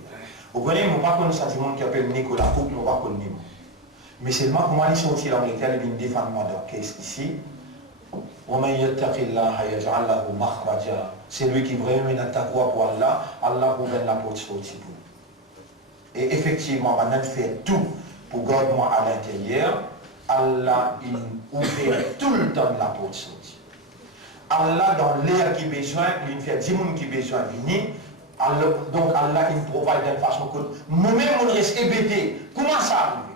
Vous connaissez, on ne pas connaître un sentiment qui appelle Nicolas Fouque, on ne pas connaître. Mais seulement comment il sortit l'Angleterre, il vient défendre moi d'orchestre ici. C'est lui qui vraiment une attaque pour Allah, Allah vous donne la porte sortie pour. Et effectivement, maintenant fait tout pour garder moi à l'intérieur, Allah il ouvre tout le temps la porte sortie. Allah dans l'air qui besoin, il fait 10 personnes qui besoin de venir. Donc Allah il provide d'une façon que nous-mêmes on reste hébétés. Comment ça arrive?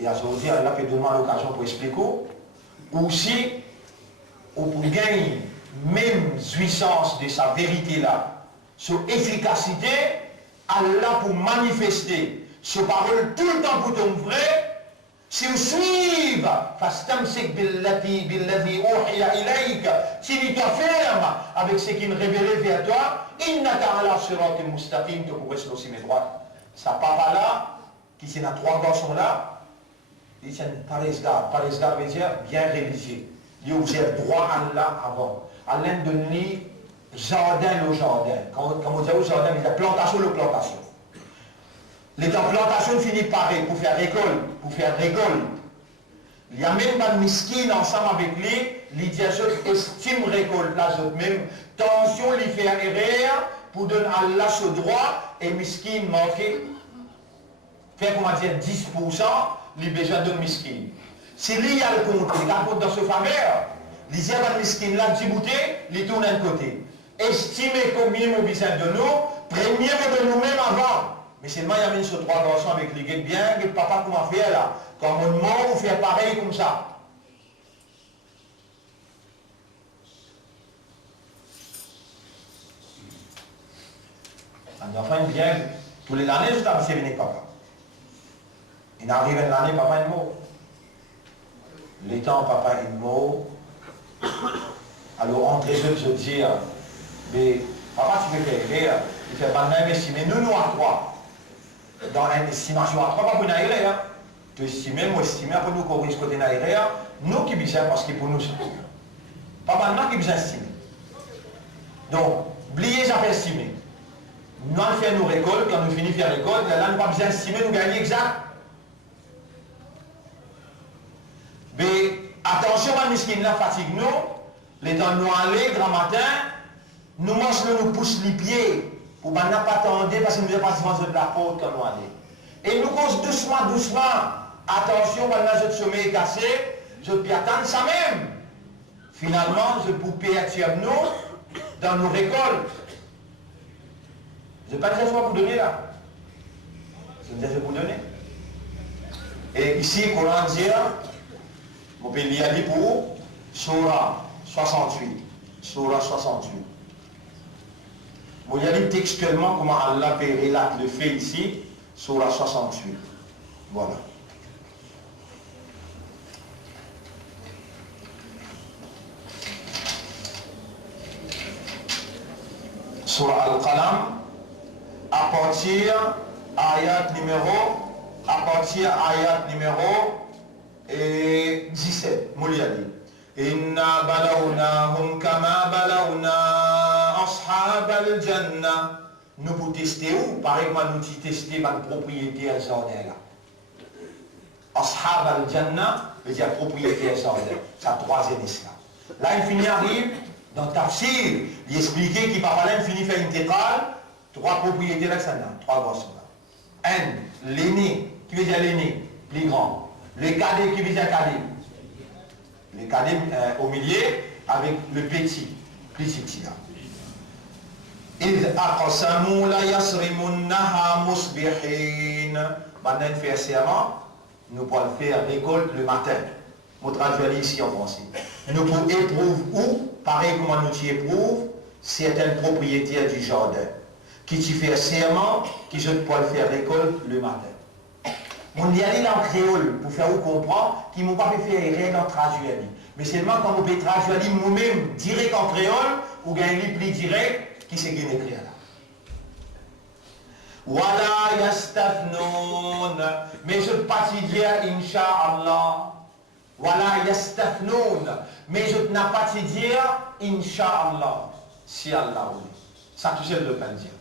Et aujourd'hui Allah peut donner l'occasion pour expliquer. Aussi, ou pour gagner même jouissance de sa vérité là, son efficacité, Allah pour manifester ses paroles tout le temps pour ton vrai. Si vous suivez, fastamsik billadhi uhiya ilayka, tiens-toi ferme avec ce qui est révélé vers toi, innaka ala siratin mustaqim, tu pourrais se aussi mes droits. Sa papa là, qui c'est dans 3 garçons là, il dit paresgar veut dire bien religieux. Il observe droit à Allah avant. Allah donne jardin le jardin. Quand on dit au jardin, il y a plantation le plantation. Les plantations finissent par pour faire récolte, Il y a même pas de miskin ensemble avec lui, il dit à ceux qui estiment récolte, là, même, tension, il fait erreur pour donner à Allah ce droit, et miskin manquer, faire comment dire 10%, il a besoin de miskin. Si lui, il y a le compte, il a le compte dans ce fameux, il dit à la miskin, là, petit bouté, il tourne d'un côté. Estimez combien il a besoin de nous, premier de nous-mêmes avant. Mais seulement il y a mis sur 3 garçons avec les gars bien, que papa comment faire là. Comme on mort, ou faire pareil comme ça. Un enfant bien, tous les années, je t'avais venu papa. Il arrive une année, papa est mort. Les temps, papa est mort. Alors, entre eux, je dis, mais papa, tu peux faire rire. Il fait pas même estimer, nous à 3. Dans l'estimation à 3, pas pour nous aérer. Tu estimes, moi estimer, après nous qu'on risque de n'aérer, nous qui besoin parce que pour nous, pas mal qui besoin estimer. Donc, oubliez, ça fait estimer. Nous allons faire nos récoltes, quand nous finissons de faire récolte, là, nous pas besoin d'estimer, nous gagnons exact. Mais attention, à miskin là fatigue nous, Les temps nous aller, grand matin, nous mangeons, nous pousse les pieds, pour ne pas attendre, parce que nous n'avons pas besoin de la faute quand nous allons. Et nous cause doucement, attention, maintenant je sommeil cassé, je peux attendre ça même. Finalement, je peux payer nous dans nos récoltes. Je n'ai pas de raison pour donner là. C'est une raison pour donner. Et ici, le Coran dit, mon pays a dit pour Surah 68. Surah 68. Bon, il y a dit textuellement comment Allah relate le fait ici, Surah 68. Voilà. Surah Al-Qalam, à partir ayat numéro 17. Mouliadi. Inna balawnahum kama balawna ashab al-jannah. Nous pour tester où? Pareil que nous tester ma propriété à jardin là. Ashab al-jannah veut dire propriété à jardin. C'est la troisième islam. Là, il finit arrive dans Tafsir, il expliquait qu'il va parler, il finit faire une tétrale, trois propriétés là, ça n'a, trois grosses là. Un, l'aîné, qui veut dire l'aîné, plus grand. Le cadet, qui veut dire cadet. Le cadet au milieu, avec le petit, plus petit là. إذ أقسموا ليصرمنها مصبحين. Maintenant, il fait serment, nous pouvons le faire récolte le matin. Nous traduisons ici en français. Nous pouvons éprouver où, pareil comme nous t'y éprouvons, certains propriétaires du jardin, qui t'y fait serment, qui je peux le faire récolte le matin. On y allait en créole pour faire vous comprendre qu'ils ne m'ont pas fait rien en traduire. Mais seulement quand on peut traduire nous-mêmes direct en créole, ou gagner plus direct, qui c'est qui écrit là. Wala yastafnoun. Mais je ne pas dire Inch'Allah. Wala yastafnoun. Mais je n'ai pas dire Inch'Allah. Si Allah voulait. Ça tout seul le pas dire.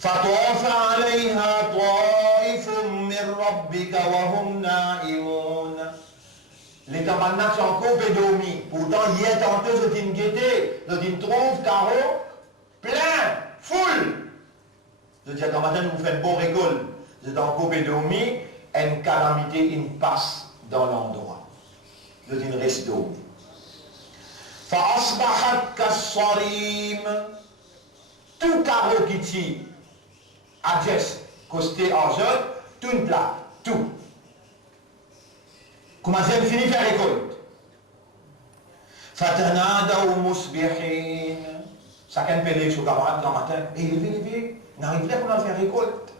فطاف عليها طائف من ربك وهم نائمون. Les tabarnaks sont encore bédomis. Pourtant, hier, tantôt, je t'ai guetté, je t'ai trouve, carreau, plein, full. Je dis, quand matin, nous vous faites une bonne récolte. Je t'ai encore bédomis, une calamité, une passe dans l'endroit. Je dis, reste d'eau. فَأَصْبَحَتْ كَالصَّرِيمِ. Tout carreau qui tire, adjesse, costé, argent, tout une plaque, tout. Comment j'ai fini faire récolte? Fatanadaw musbihin. Chacun peut aller sur le camarade dans le matin. Et levé, n'arrive pas pour faire récolte.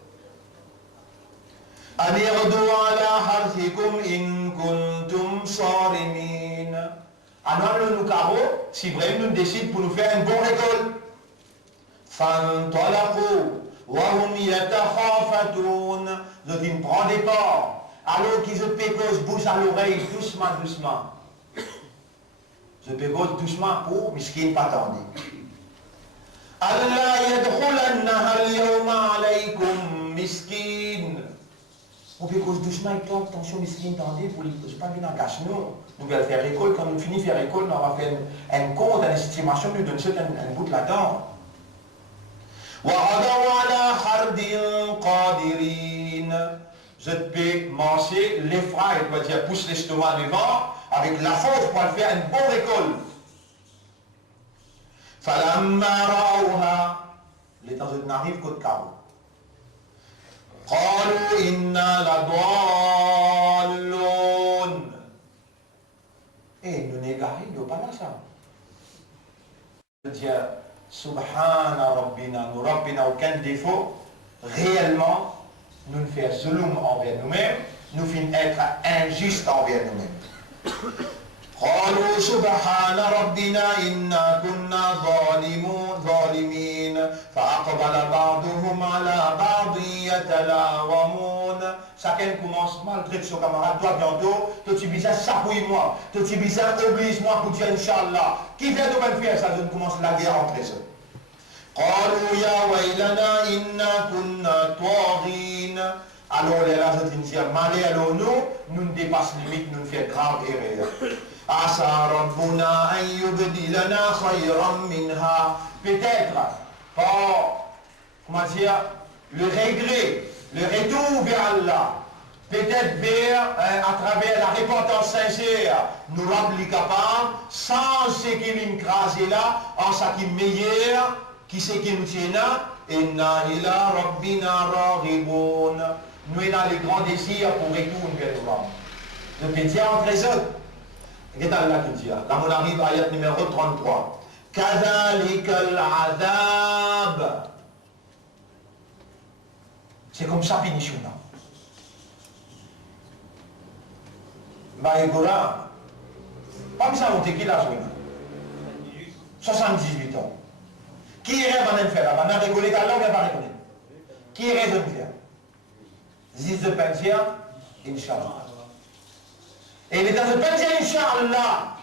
Anirdu ala harthikum in kuntum sarimin. Alors nous carreau, si vraiment nous décide pour nous faire une bonne récolte. Fantalaqu wa hum yatakhafatun. Je dis, prends des porcs. Alors qu'ils se pécosent bouche à l'oreille, doucement, doucement. Je pécose doucement pour miskin pas tendre. Allah yadkhulannaha al-yawma alaykum miskin. On pécose doucement et toi, attention miskin, tendez, pour les pas bien en cache nous. Nous allons faire récolte, quand nous finissons faire récolte, on va faire un compte, une estimation, nous donne un bout là-dedans. Wa adaw ala hardin qadirin. Je peux manger l'effraie, doit dire pousse l'estomac devant, avec la force pour faire une bonne récolte. Falamma ra'awha, les temps où n'arrive qu'au carreau. Qalu inna ladallun. Et nous négarons, nous pas là ça. Je dis, subhana rabbina, nous rabbina aucun défaut, réellement, nous ne faisons zulum envers nous-mêmes, nous finissons être injustes envers nous-mêmes. قالوا سبحان ربنا إنا كنا ظالمين فأقبل بعضهم على بعض يتلاومون. Chacun commence malgré que son camarade doit bientôt, toi tu dis ça, sapouille-moi, toi tu dis ça, oblige-moi pour dire Inch'Allah. Qui vient de me faire ça? Je commence la guerre entre eux. قالوا يا ويلنا إنا كنا طاغين. Alors les là, je dis, malheur alors nous ne dépassons limite, nous ne faisons grave erreur. Asa rabbuna an yubdilana khayran minha. Peut-être par, comment dire, le regret, le retour vers Allah. Peut-être vers, à travers la repentance sincère, nous rendons capables, sans ce qui nous crase là, en ce qui est meilleur, qui c'est qui nous tient là, inna ila rabbina raghibun. Nous avons les grands désirs pour retourner vers Allah. Le pédia entre les autres. Qu'est-ce Allah qui dit? Là, on arrive à l'ayat numéro 33. Kadhalikal adab. C'est comme ça, finition là. Maïgoura, comme ça, on qui l'âge 78 ans. Qui rêve à faire là? On a rigolé d'Allah, on n'a pas rigolé. Qui rêve de faire? Ziz de Pentia, Inch'Allah. Et il est dans le Pentia, Inch'Allah.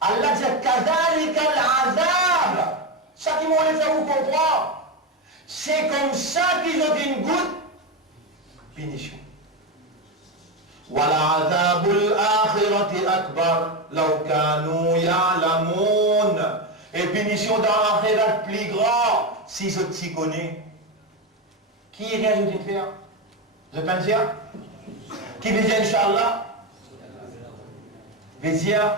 Allah dit Kadhalika al-azab. Ça qui m'ont fait vous comprendre. C'est comme ça qu'ils ont une goutte. Punition. وَالْعَذَابُ الْآخِرَةِ أَكْبَرُ لَوْ كَانُوا يَعْلَمُونَ. Et punition dans l'akhirat plus grand, si je t'y connais. Qui irait ajouter de faire? Je peux dire? Qui veut dire Inch'Allah? Veut dire,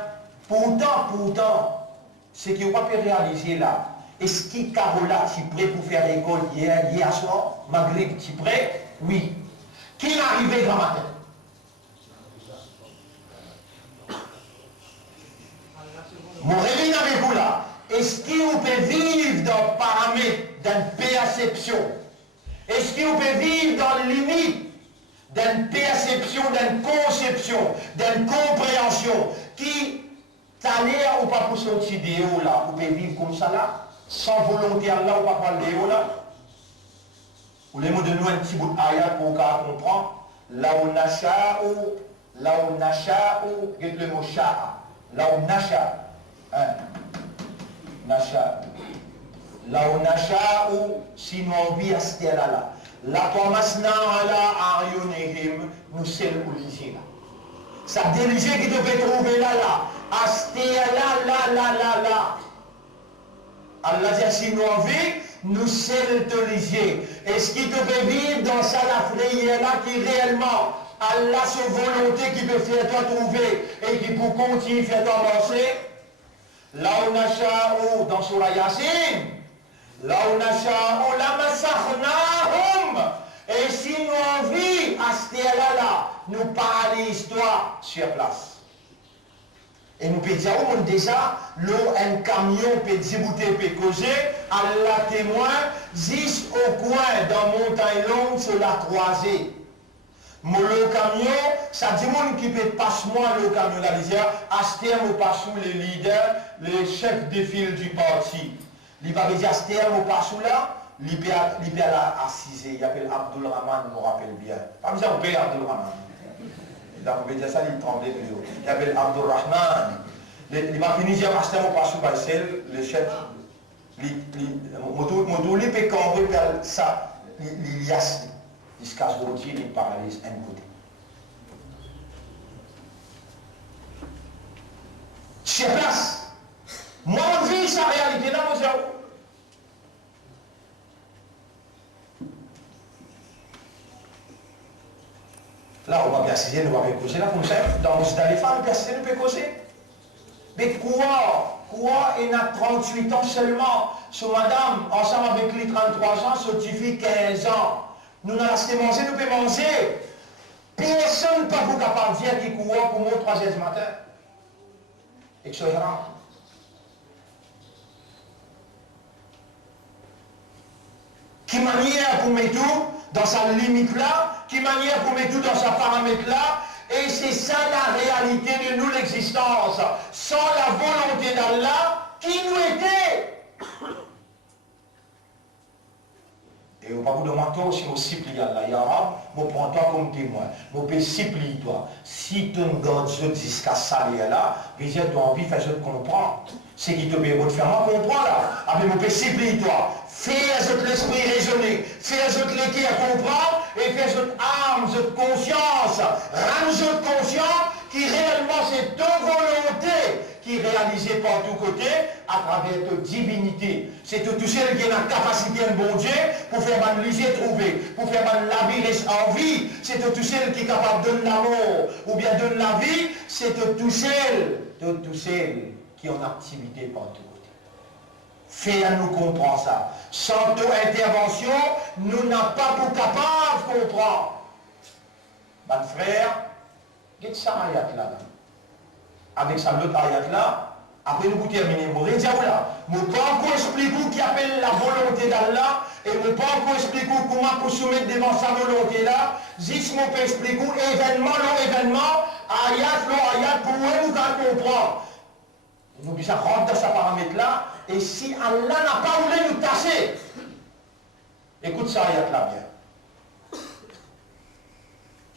pourtant, ce qui n'a pas pu réaliser là, est-ce qu'il Carola, tu es prêt pour faire l'école hier soir? Maghrib, tu es prêt? Oui. Qui est arrivé grand matin? Mon réveil avec vous là, est-ce que vous pouvez vivre dans le paramètre d'une perception? Est-ce que vous pouvez vivre dans la limite d'une perception, d'une conception, d'une compréhension qui t'a l'air ou pas pour son petit déo là? Vous pouvez vivre comme ça là, sans volonté là ou pas pour le déo là? Ou les mots de nous un petit bout d'ayat pour qu'on comprenne. Là où nasha'u, get le mot sha'a. Là où nasha'u. لو نشاء سنوبي استيلالا لطمسنا على أعينهم نسل الجزيرة. Ça dirigé qui te fait trouver là là. Allah dit si nous envie, nous sommes autorisés. Est-ce qu'il te fait vivre dans ça la frayeur là qui réellement Allah sa volonté qui peut faire toi trouver et qui peut continuer faire toi avancer? Là où nasha'u dans Surah Yasin, là où nasha'u lamassakhnahum. Et si nous envie à ce là, nous parlons l'histoire sur place. Et nous pouvons dire, oh, déjà, l'eau, un camion peut débouter, peut causer, Allah témoin, juste au coin dans montagne longue sur la croisée. Le camion, ça dit monde qui peut passer moi le camion là, les acheter au passou les leaders, les chefs de file du parti. Il va dire acheter au passou là, il peut assiser, il appelle Abdul Rahman, je me rappelle bien. Pas besoin de payer Abdul Rahman. Donc on peut dire ça, il tremblait plus haut. Il appelle Abdul Rahman. Il va finir acheter au passou par le chef. Il peut camber ça, il y a jusqu'à ce qu'il il paralyse un côté. Sur place, moi on vit sa réalité là, mon cerveau. Là, on va persister, on va causer là, comme ça, dans les femmes, persister, on peut causer. Mais quoi, il a 38 ans seulement. Ce madame, ensemble avec lui, 33 ans, ce suffit 15 ans. Nous n'avons pas manger, nous pouvons manger. Personne ne peut vous capable de dire qu'il court pour moi 3 heures du matin. Excellent. Qui manière pour mettre tout dans sa limite là, qui manière pour mettre tout dans sa paramètre là, et c'est ça la réalité de nous, l'existence. Sans la volonté d'Allah, qui nous était. Et au bout de mon temps, si on supplie Allah, ya Rab, je prends toi comme témoin. Je peux supplier toi. Si tu ne gardes jusqu'à ça, là, tu as envie de faire ce comprendre. C'est qui te permet de faire moi comprendre là. Ah, mais je peux supplier toi. Fais l'esprit raisonner. Fais l'équipe à comprendre. Et fais cette âme, cette conscience. Rends-je conscient qui réellement c'est ta volonté qui est réalisée par tous côtés à travers ta divinité. C'est tout celle qui a la capacité de bon Dieu pour faire man lisez trouver, pour faire man la vie reste en vie. C'est tout celle qui est capable de donner l'amour ou bien de donner la vie. C'est tout celle qui est en activité par tous côtés. Fais à nous comprendre ça. Sans ton intervention, nous n'avons pas pour capable de comprendre. Mon frère, qu'est-ce que ça ayat là? Avec ça, l'autre ayat là, après nous terminer, je vais dire là, je ne peux pas encore expliquer qui appelle la volonté d'Allah, et je ne peux pas encore expliquer comment pour soumettre devant sa volonté là, juste je peux expliquer événement, ayat, pour nous comprendre. Nous puissions rentrer dans ce paramètre là, et si Allah n'a pas voulu nous tâcher, écoute ça ayat là bien.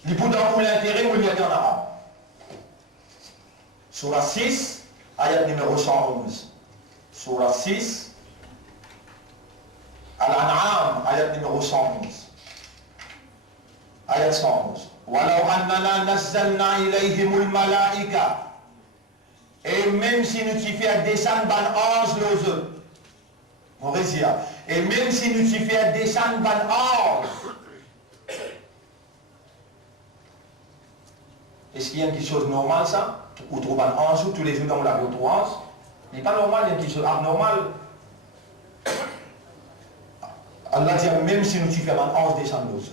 Les poudres ou l'intérêt ou l'intérêt en arabe. Surah 6, ayat numéro 111. Surah 6, Al-An'am, ayat numéro 111. Ayat 111. وَلَوْ أَنَّنَا نَزَّلْنَا إِلَيْهِمُ الْمَلَائِكَةَ. Et même si nous t'y faisons descendre ban ange les autres. On récit. Et même si nous t'y faisons descendre ban ange. Est-ce qu'il y a quelque chose de normal ça? Ou trop un ange, tous les jours dans la vie, ou trop ange? Il n'est pas normal, il y a quelque chose abnormal. Allah dit même si nous t'y faisons un ange descendre les autres.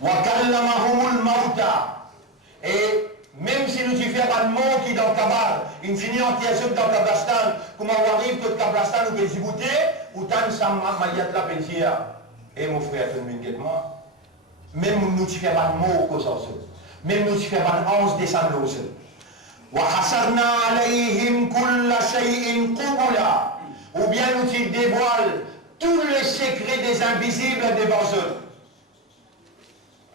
وَكَلَّمَهُمُ الْمَوْتَى. Et même si nous t'y faisons un mot qui est dans le Kabar, une finit entière dans le Kablastan, comment on arrive que le Kablastan nous peut zibouter, ou tant ça m'a dit la pensia. Et mon frère, tu me dis moi. Même nous t'y faisons un mot comme ça. Même nous t'y faisons un ange descendre les autres. وَحَسَرْنَا عَلَيْهِمْ كُلَّ شَيْءٍ قُبُلًا. Ou bien nous t'y dévoile tous les secrets des invisibles devant eux.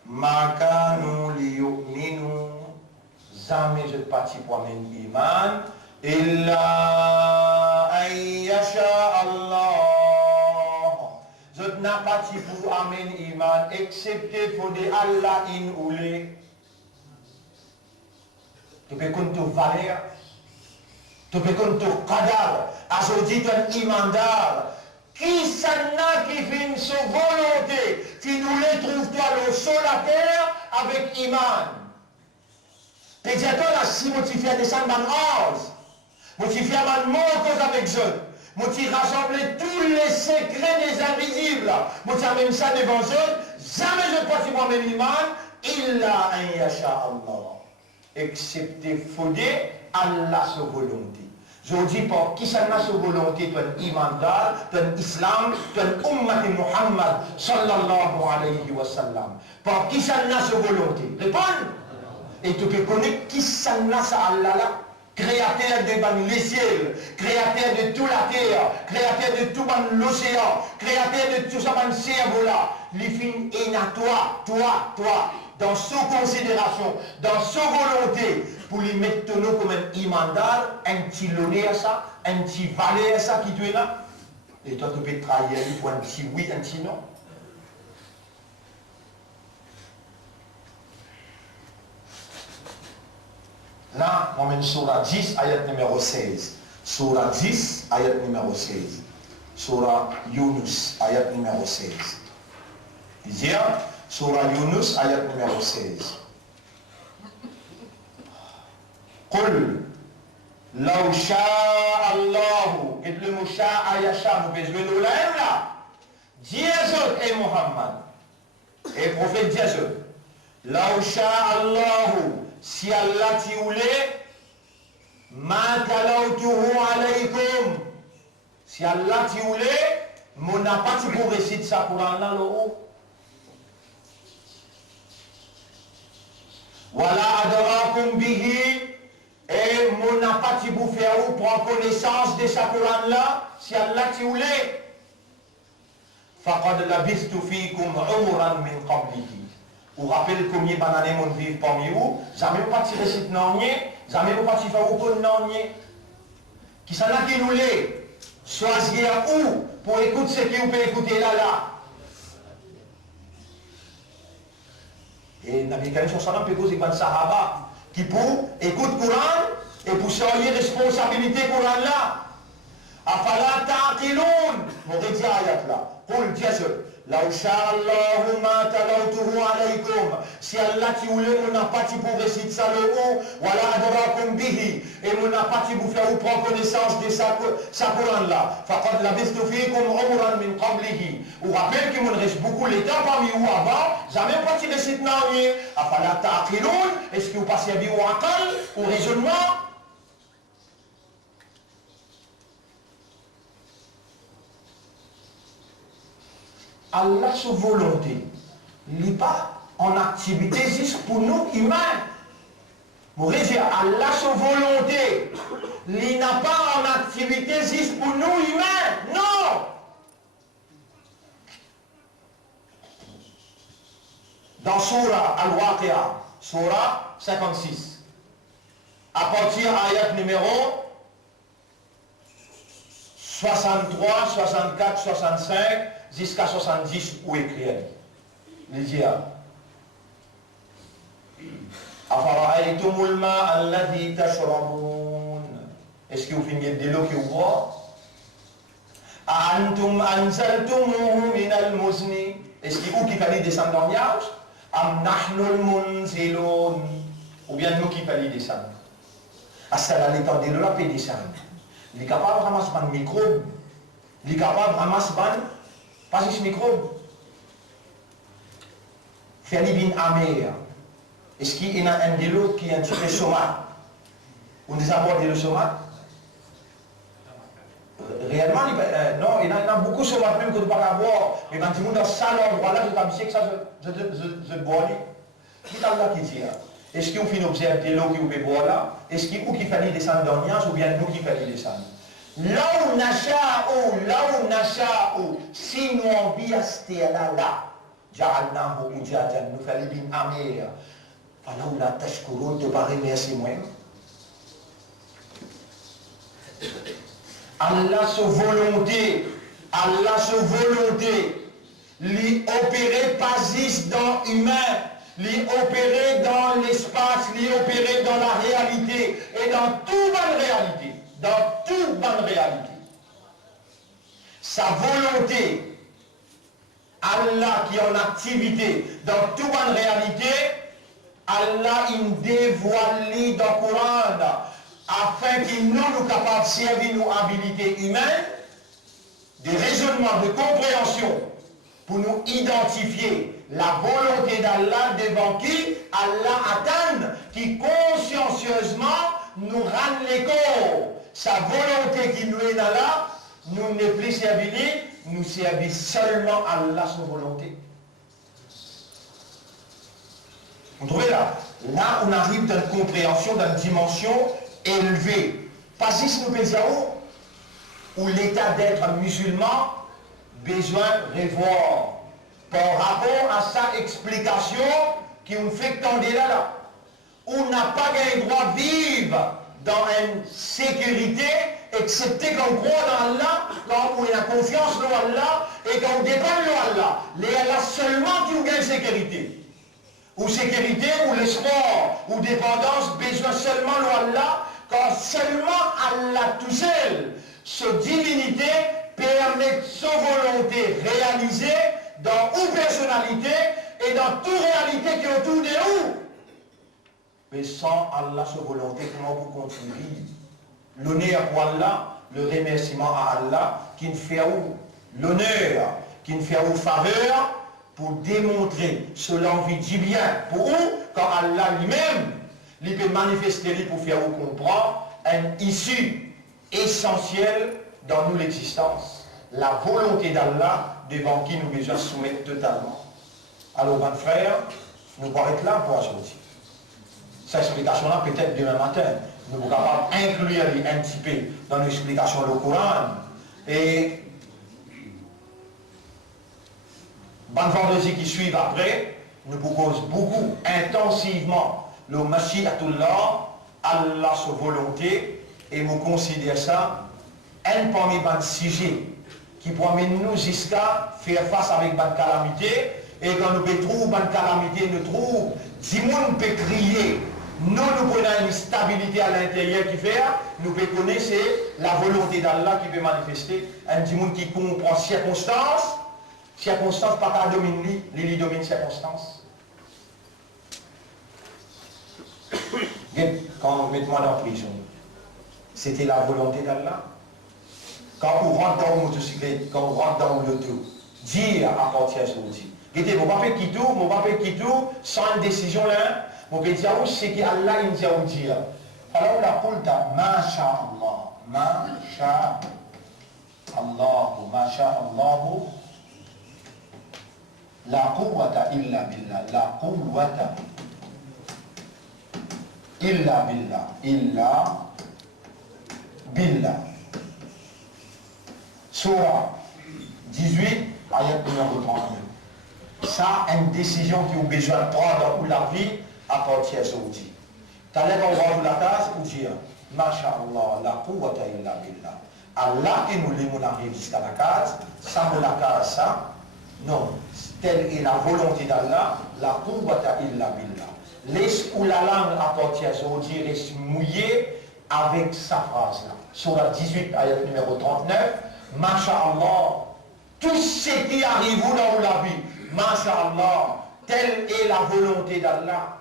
مَا كَانُوا لِيُؤْمِنُوا. Jamais je ne partis pour amener l'iman. إِلَّا أَن يَشَاءَ اللَّهُ. Je n'ai pas parti pour amener l'iman, excepté pour dire Allah in oulé. Tu peux compter valeur. Tu peux compter qadar. Aujourd'hui, tu es un imandar. Qui s'en a qui fait sa volonté, qui nous les trouve toi le sol à terre avec iman. Pédiateur là, si moi tu fais descendre dans l'ange, moi tu fais un mot avec eux, moi tu rassembles tous les secrets des invisibles, moi tu amènes ça devant eux, jamais je ne peux pas même iman, illa an yasha Allah. Excepté fondé Allah sa volonté. Je dis pas qui s'en a sa volonté, tu es un imandar, tu es un islam, tu es un ummat Muhammad sallallahu alayhi wa sallam. Pas qui s'en a sa volonté. Réponds. Et tu peux connaître qui s'en a sa Allah là, créateur de les ciels, créateur de toute la terre, créateur de tout l'océan, créateur de tout ça, cerveau là. Les films est à toi, dans sa considération, dans sa volonté, pour lui mettre ton nom comme un imandar, un petit loné à ça, un petit valet à ça qui tu es là. Et toi, tu peux trahir lui pour un petit oui, un petit non. Là, on mène Surah 10, ayat numéro 16. Surah 10, ayat numéro 16. Surah Yunus, ayat numéro 16. Dire, Surah Yunus, ayat numéro 16. قل لو شاء الله. Et le mot sha'a yasha, vous pouvez jouer le là. Dieu et Muhammad. Et prophète Dieu. لو شاء الله. Si Allah t'y voulait, ma talawtuhu alaykum. Si Allah t'y voulait, mon n'a pas t'y pour réciter ça pour Allah le haut. Voilà adrakum bihi. Et mon n'a pas t'y pour faire ou prendre connaissance de sa Coran là. Si Allah t'y voulait. Faqad labistu fikum umran min qablihi. Vous rappelez combien d'années mon vivent parmi vous, jamais vous parti réciter non jamais vous parti faire au bon non qui s'en a qui nous l'est, choisir où pour écouter ce que vous pouvez écouter là. Et Nabi Karim sallam peut causer des sahaba qui pour écouter le Coran et pour changer responsabilité Coran là. Afala ta'qiloun. Mon dit ayat là. Qul dieu. Law sha'allahu ma talawtuhu alaykum. Si Allah qui voulait mon n'a pas pour réciter ça le ou wala adrakum bihi et mon n'a pas pour faire ou prendre connaissance de sa Coran là. Faqad labistu fikum umran min qablihi. Ou rappelle que mon reste beaucoup les temps parmi vous avant, jamais pas tiré récite non rien. Afala ta'qiloun. Est-ce que vous passez à au aqal au raisonnement? Allah sa volonté, il n'est pas en activité juste pour nous humains. Vous voyez, Allah sa volonté, il n'a pas en activité juste pour nous humains. Non! Dans Surah Al-Waqi'a, Surah 56, à partir ayat numéro 63, 64, 65, jusqu'à 70 où écrit. Il dit Afara'aytumul ma'a alladhi tashrabun. Est-ce que vous finissez de l'eau que vous boivez? Antum anzaltumuhu min al-muzni. Est-ce que vous qui fallait descendre dans l'Yage? Am nahnul munzilun. Ou bien nous qui fallait descendre? À cela, l'état de l'eau, la peut descendre. Il est capable de ramasser un microbe. Il est capable de ramasser pas juste microbe. Faire les vins amers. Est-ce qu'il y a un de l'eau qui est un petit peu somate? On des abords de l'eau somate? Réellement, non, il y en a beaucoup de somate même que tu ne peux pas avoir. Mais quand tu es dans ça endroit-là, je t'aime que ça, je bois. Qui est Allah qui dit? Est-ce qu'on fait observer de l'eau qui vous peut boire là? Est-ce qu'il y a qui fallait descendre dans l'Yage ou bien nous qui fallait descendre? Là où nasha'u, si nous envie à ce là, ja'alnahu ujajan, nous fallait bien amer. Fala ou la tashkurun, te paraît merci moi. Allah sa volonté, lui opérer pas juste dans l'humain, lui opérer dans l'espace, lui opérer dans la réalité et dans toute bonne réalité. Dans toute bonne réalité. Sa volonté, Allah qui est en activité dans toute bonne réalité, Allah il dévoile dans le Coran afin qu'il nous capable de servir nos habilités humaines, des raisonnements de compréhension pour nous identifier la volonté d'Allah devant qui Allah attend, qui consciencieusement nous rend les corps. Sa volonté qui nous est là, nous n'est plus servi, nous servit seulement Allah sa volonté. Vous trouvez là? Là, on arrive dans une compréhension, dans une dimension élevée. Pas juste nous dire où l'état d'être musulman besoin de revoir par rapport à sa explication qui nous fait tendre là. On n'a pas le droit de vivre dans une sécurité, excepté qu'on croit dans Allah, quand on a confiance dans Allah et qu'on dépend de Allah. Les Allah seulement qui ont une sécurité. Ou sécurité, ou l'espoir, ou dépendance, besoin seulement de Allah, quand seulement Allah tout seul, sa divinité permet sa volonté réalisée dans une personnalité et dans toute réalité qui est autour de nous. Mais sans Allah, sa volonté, comment vous contribuez? L'honneur pour Allah, le remerciement à Allah, qui nous fait l'honneur, qui nous fait faveur pour démontrer l'envie du bien pour vous, quand Allah lui-même, il peut manifester pour faire vous comprendre une issue essentielle dans nous l'existence. La volonté d'Allah devant qui nous besoin soumettre totalement. Alors, mes frères, nous pourrons être là pour aujourd'hui. Cette explication-là, peut-être demain matin, nous sommes capables d'inclure un petit peu dans l'explication du Coran. Et le vendredi qui suit après, nous proposons beaucoup, intensivement, le Mashi'atullah, Allah sa volonté, et nous considérons ça un parmi les sujets qui pourrait nous jusqu'à faire face avec une calamité Et quand nous pouvons trouver une calamité, nous trouvons, si nous peut crier, nous prenons une stabilité à l'intérieur qui fait, nous pouvons connaître c'est la volonté d'Allah qui peut manifester. Un petit monde qui comprend circonstance pas qu'à dominer, il domine circonstance. Quand mettez-moi dans la prison, c'était la volonté d'Allah. Quand on rentre dans le motocyclette, quand on rentre dans l'auto, dire à partir de ce dit. Regardez, mon papa qui tout, sans une décision là, mon papa dit, c'est qu'Allah il dit à vous dire. Alors la qulta, masha'Allah, masha'Allah, la quwwata illa billah, la quwwata illa billah. Surah 18, ayat numéro 39. Ça, une décision qui a besoin de prendre dans la vie à partir de ce outil. Tu as l'air qu'on va la case ou dire, Masha'Allah, la quwwata illa billah. Allah qui nous arrive jusqu'à la case, ça nous la case, ça. Non, telle est la volonté d'Allah, la quwwata illa billah. Laisse où la langue à partir de ce outil reste mouillée avec sa phrase-là. Surah 18, ayat numéro 39. Masha'Allah, tout ce qui arrive dans la vie, Masha'Allah, telle est la volonté d'Allah.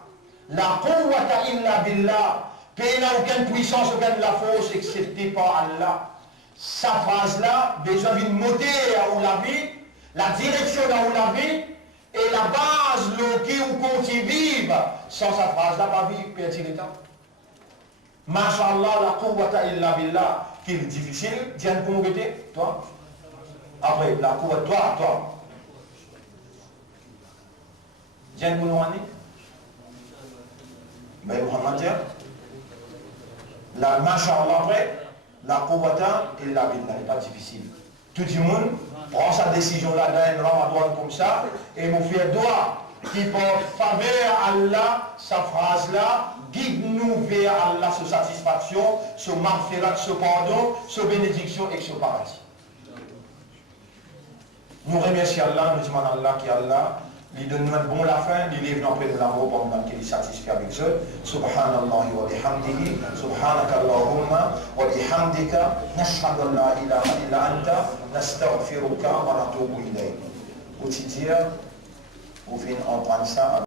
La quwwata illa billah, pays n'a aucune puissance, aucune la force, excepté par Allah. Sa phrase-là, besoin d'une montée à la vie, la direction dans la vie, et la base, le qui ou compte vivre, sans sa phrase-là, pas vivre, perdre le temps. Masha'Allah, la quwwata illa billah, qui est difficile, tiens pour nous toi. Après, la quwwata, toi. Tiens pour nous en mais Muhammad dit, la Masha'Allah après, la quwwata illa billah, n'est pas difficile. Tout le monde prend sa décision là dans un ramadan comme ça, et mon frère doit qui porte faveur à Allah, sa phrase là, guide-nous vers Allah, sa satisfaction, sa marfirat, sa pardon, sa bénédiction et sa paradis. Nous remercions Allah, nous disons à Allah qui est Allah, il donne nous un bon la fin, il livre dans de l'amour pour nous qu'il est satisfait avec eux. Subhanallah wa bihamdihi, subhanaka Allahumma wa bihamdika, nashhadu an la ilaha illa anta, nastaghfiruka wa natubu ilayk. Au titre, vous venez en prendre ça.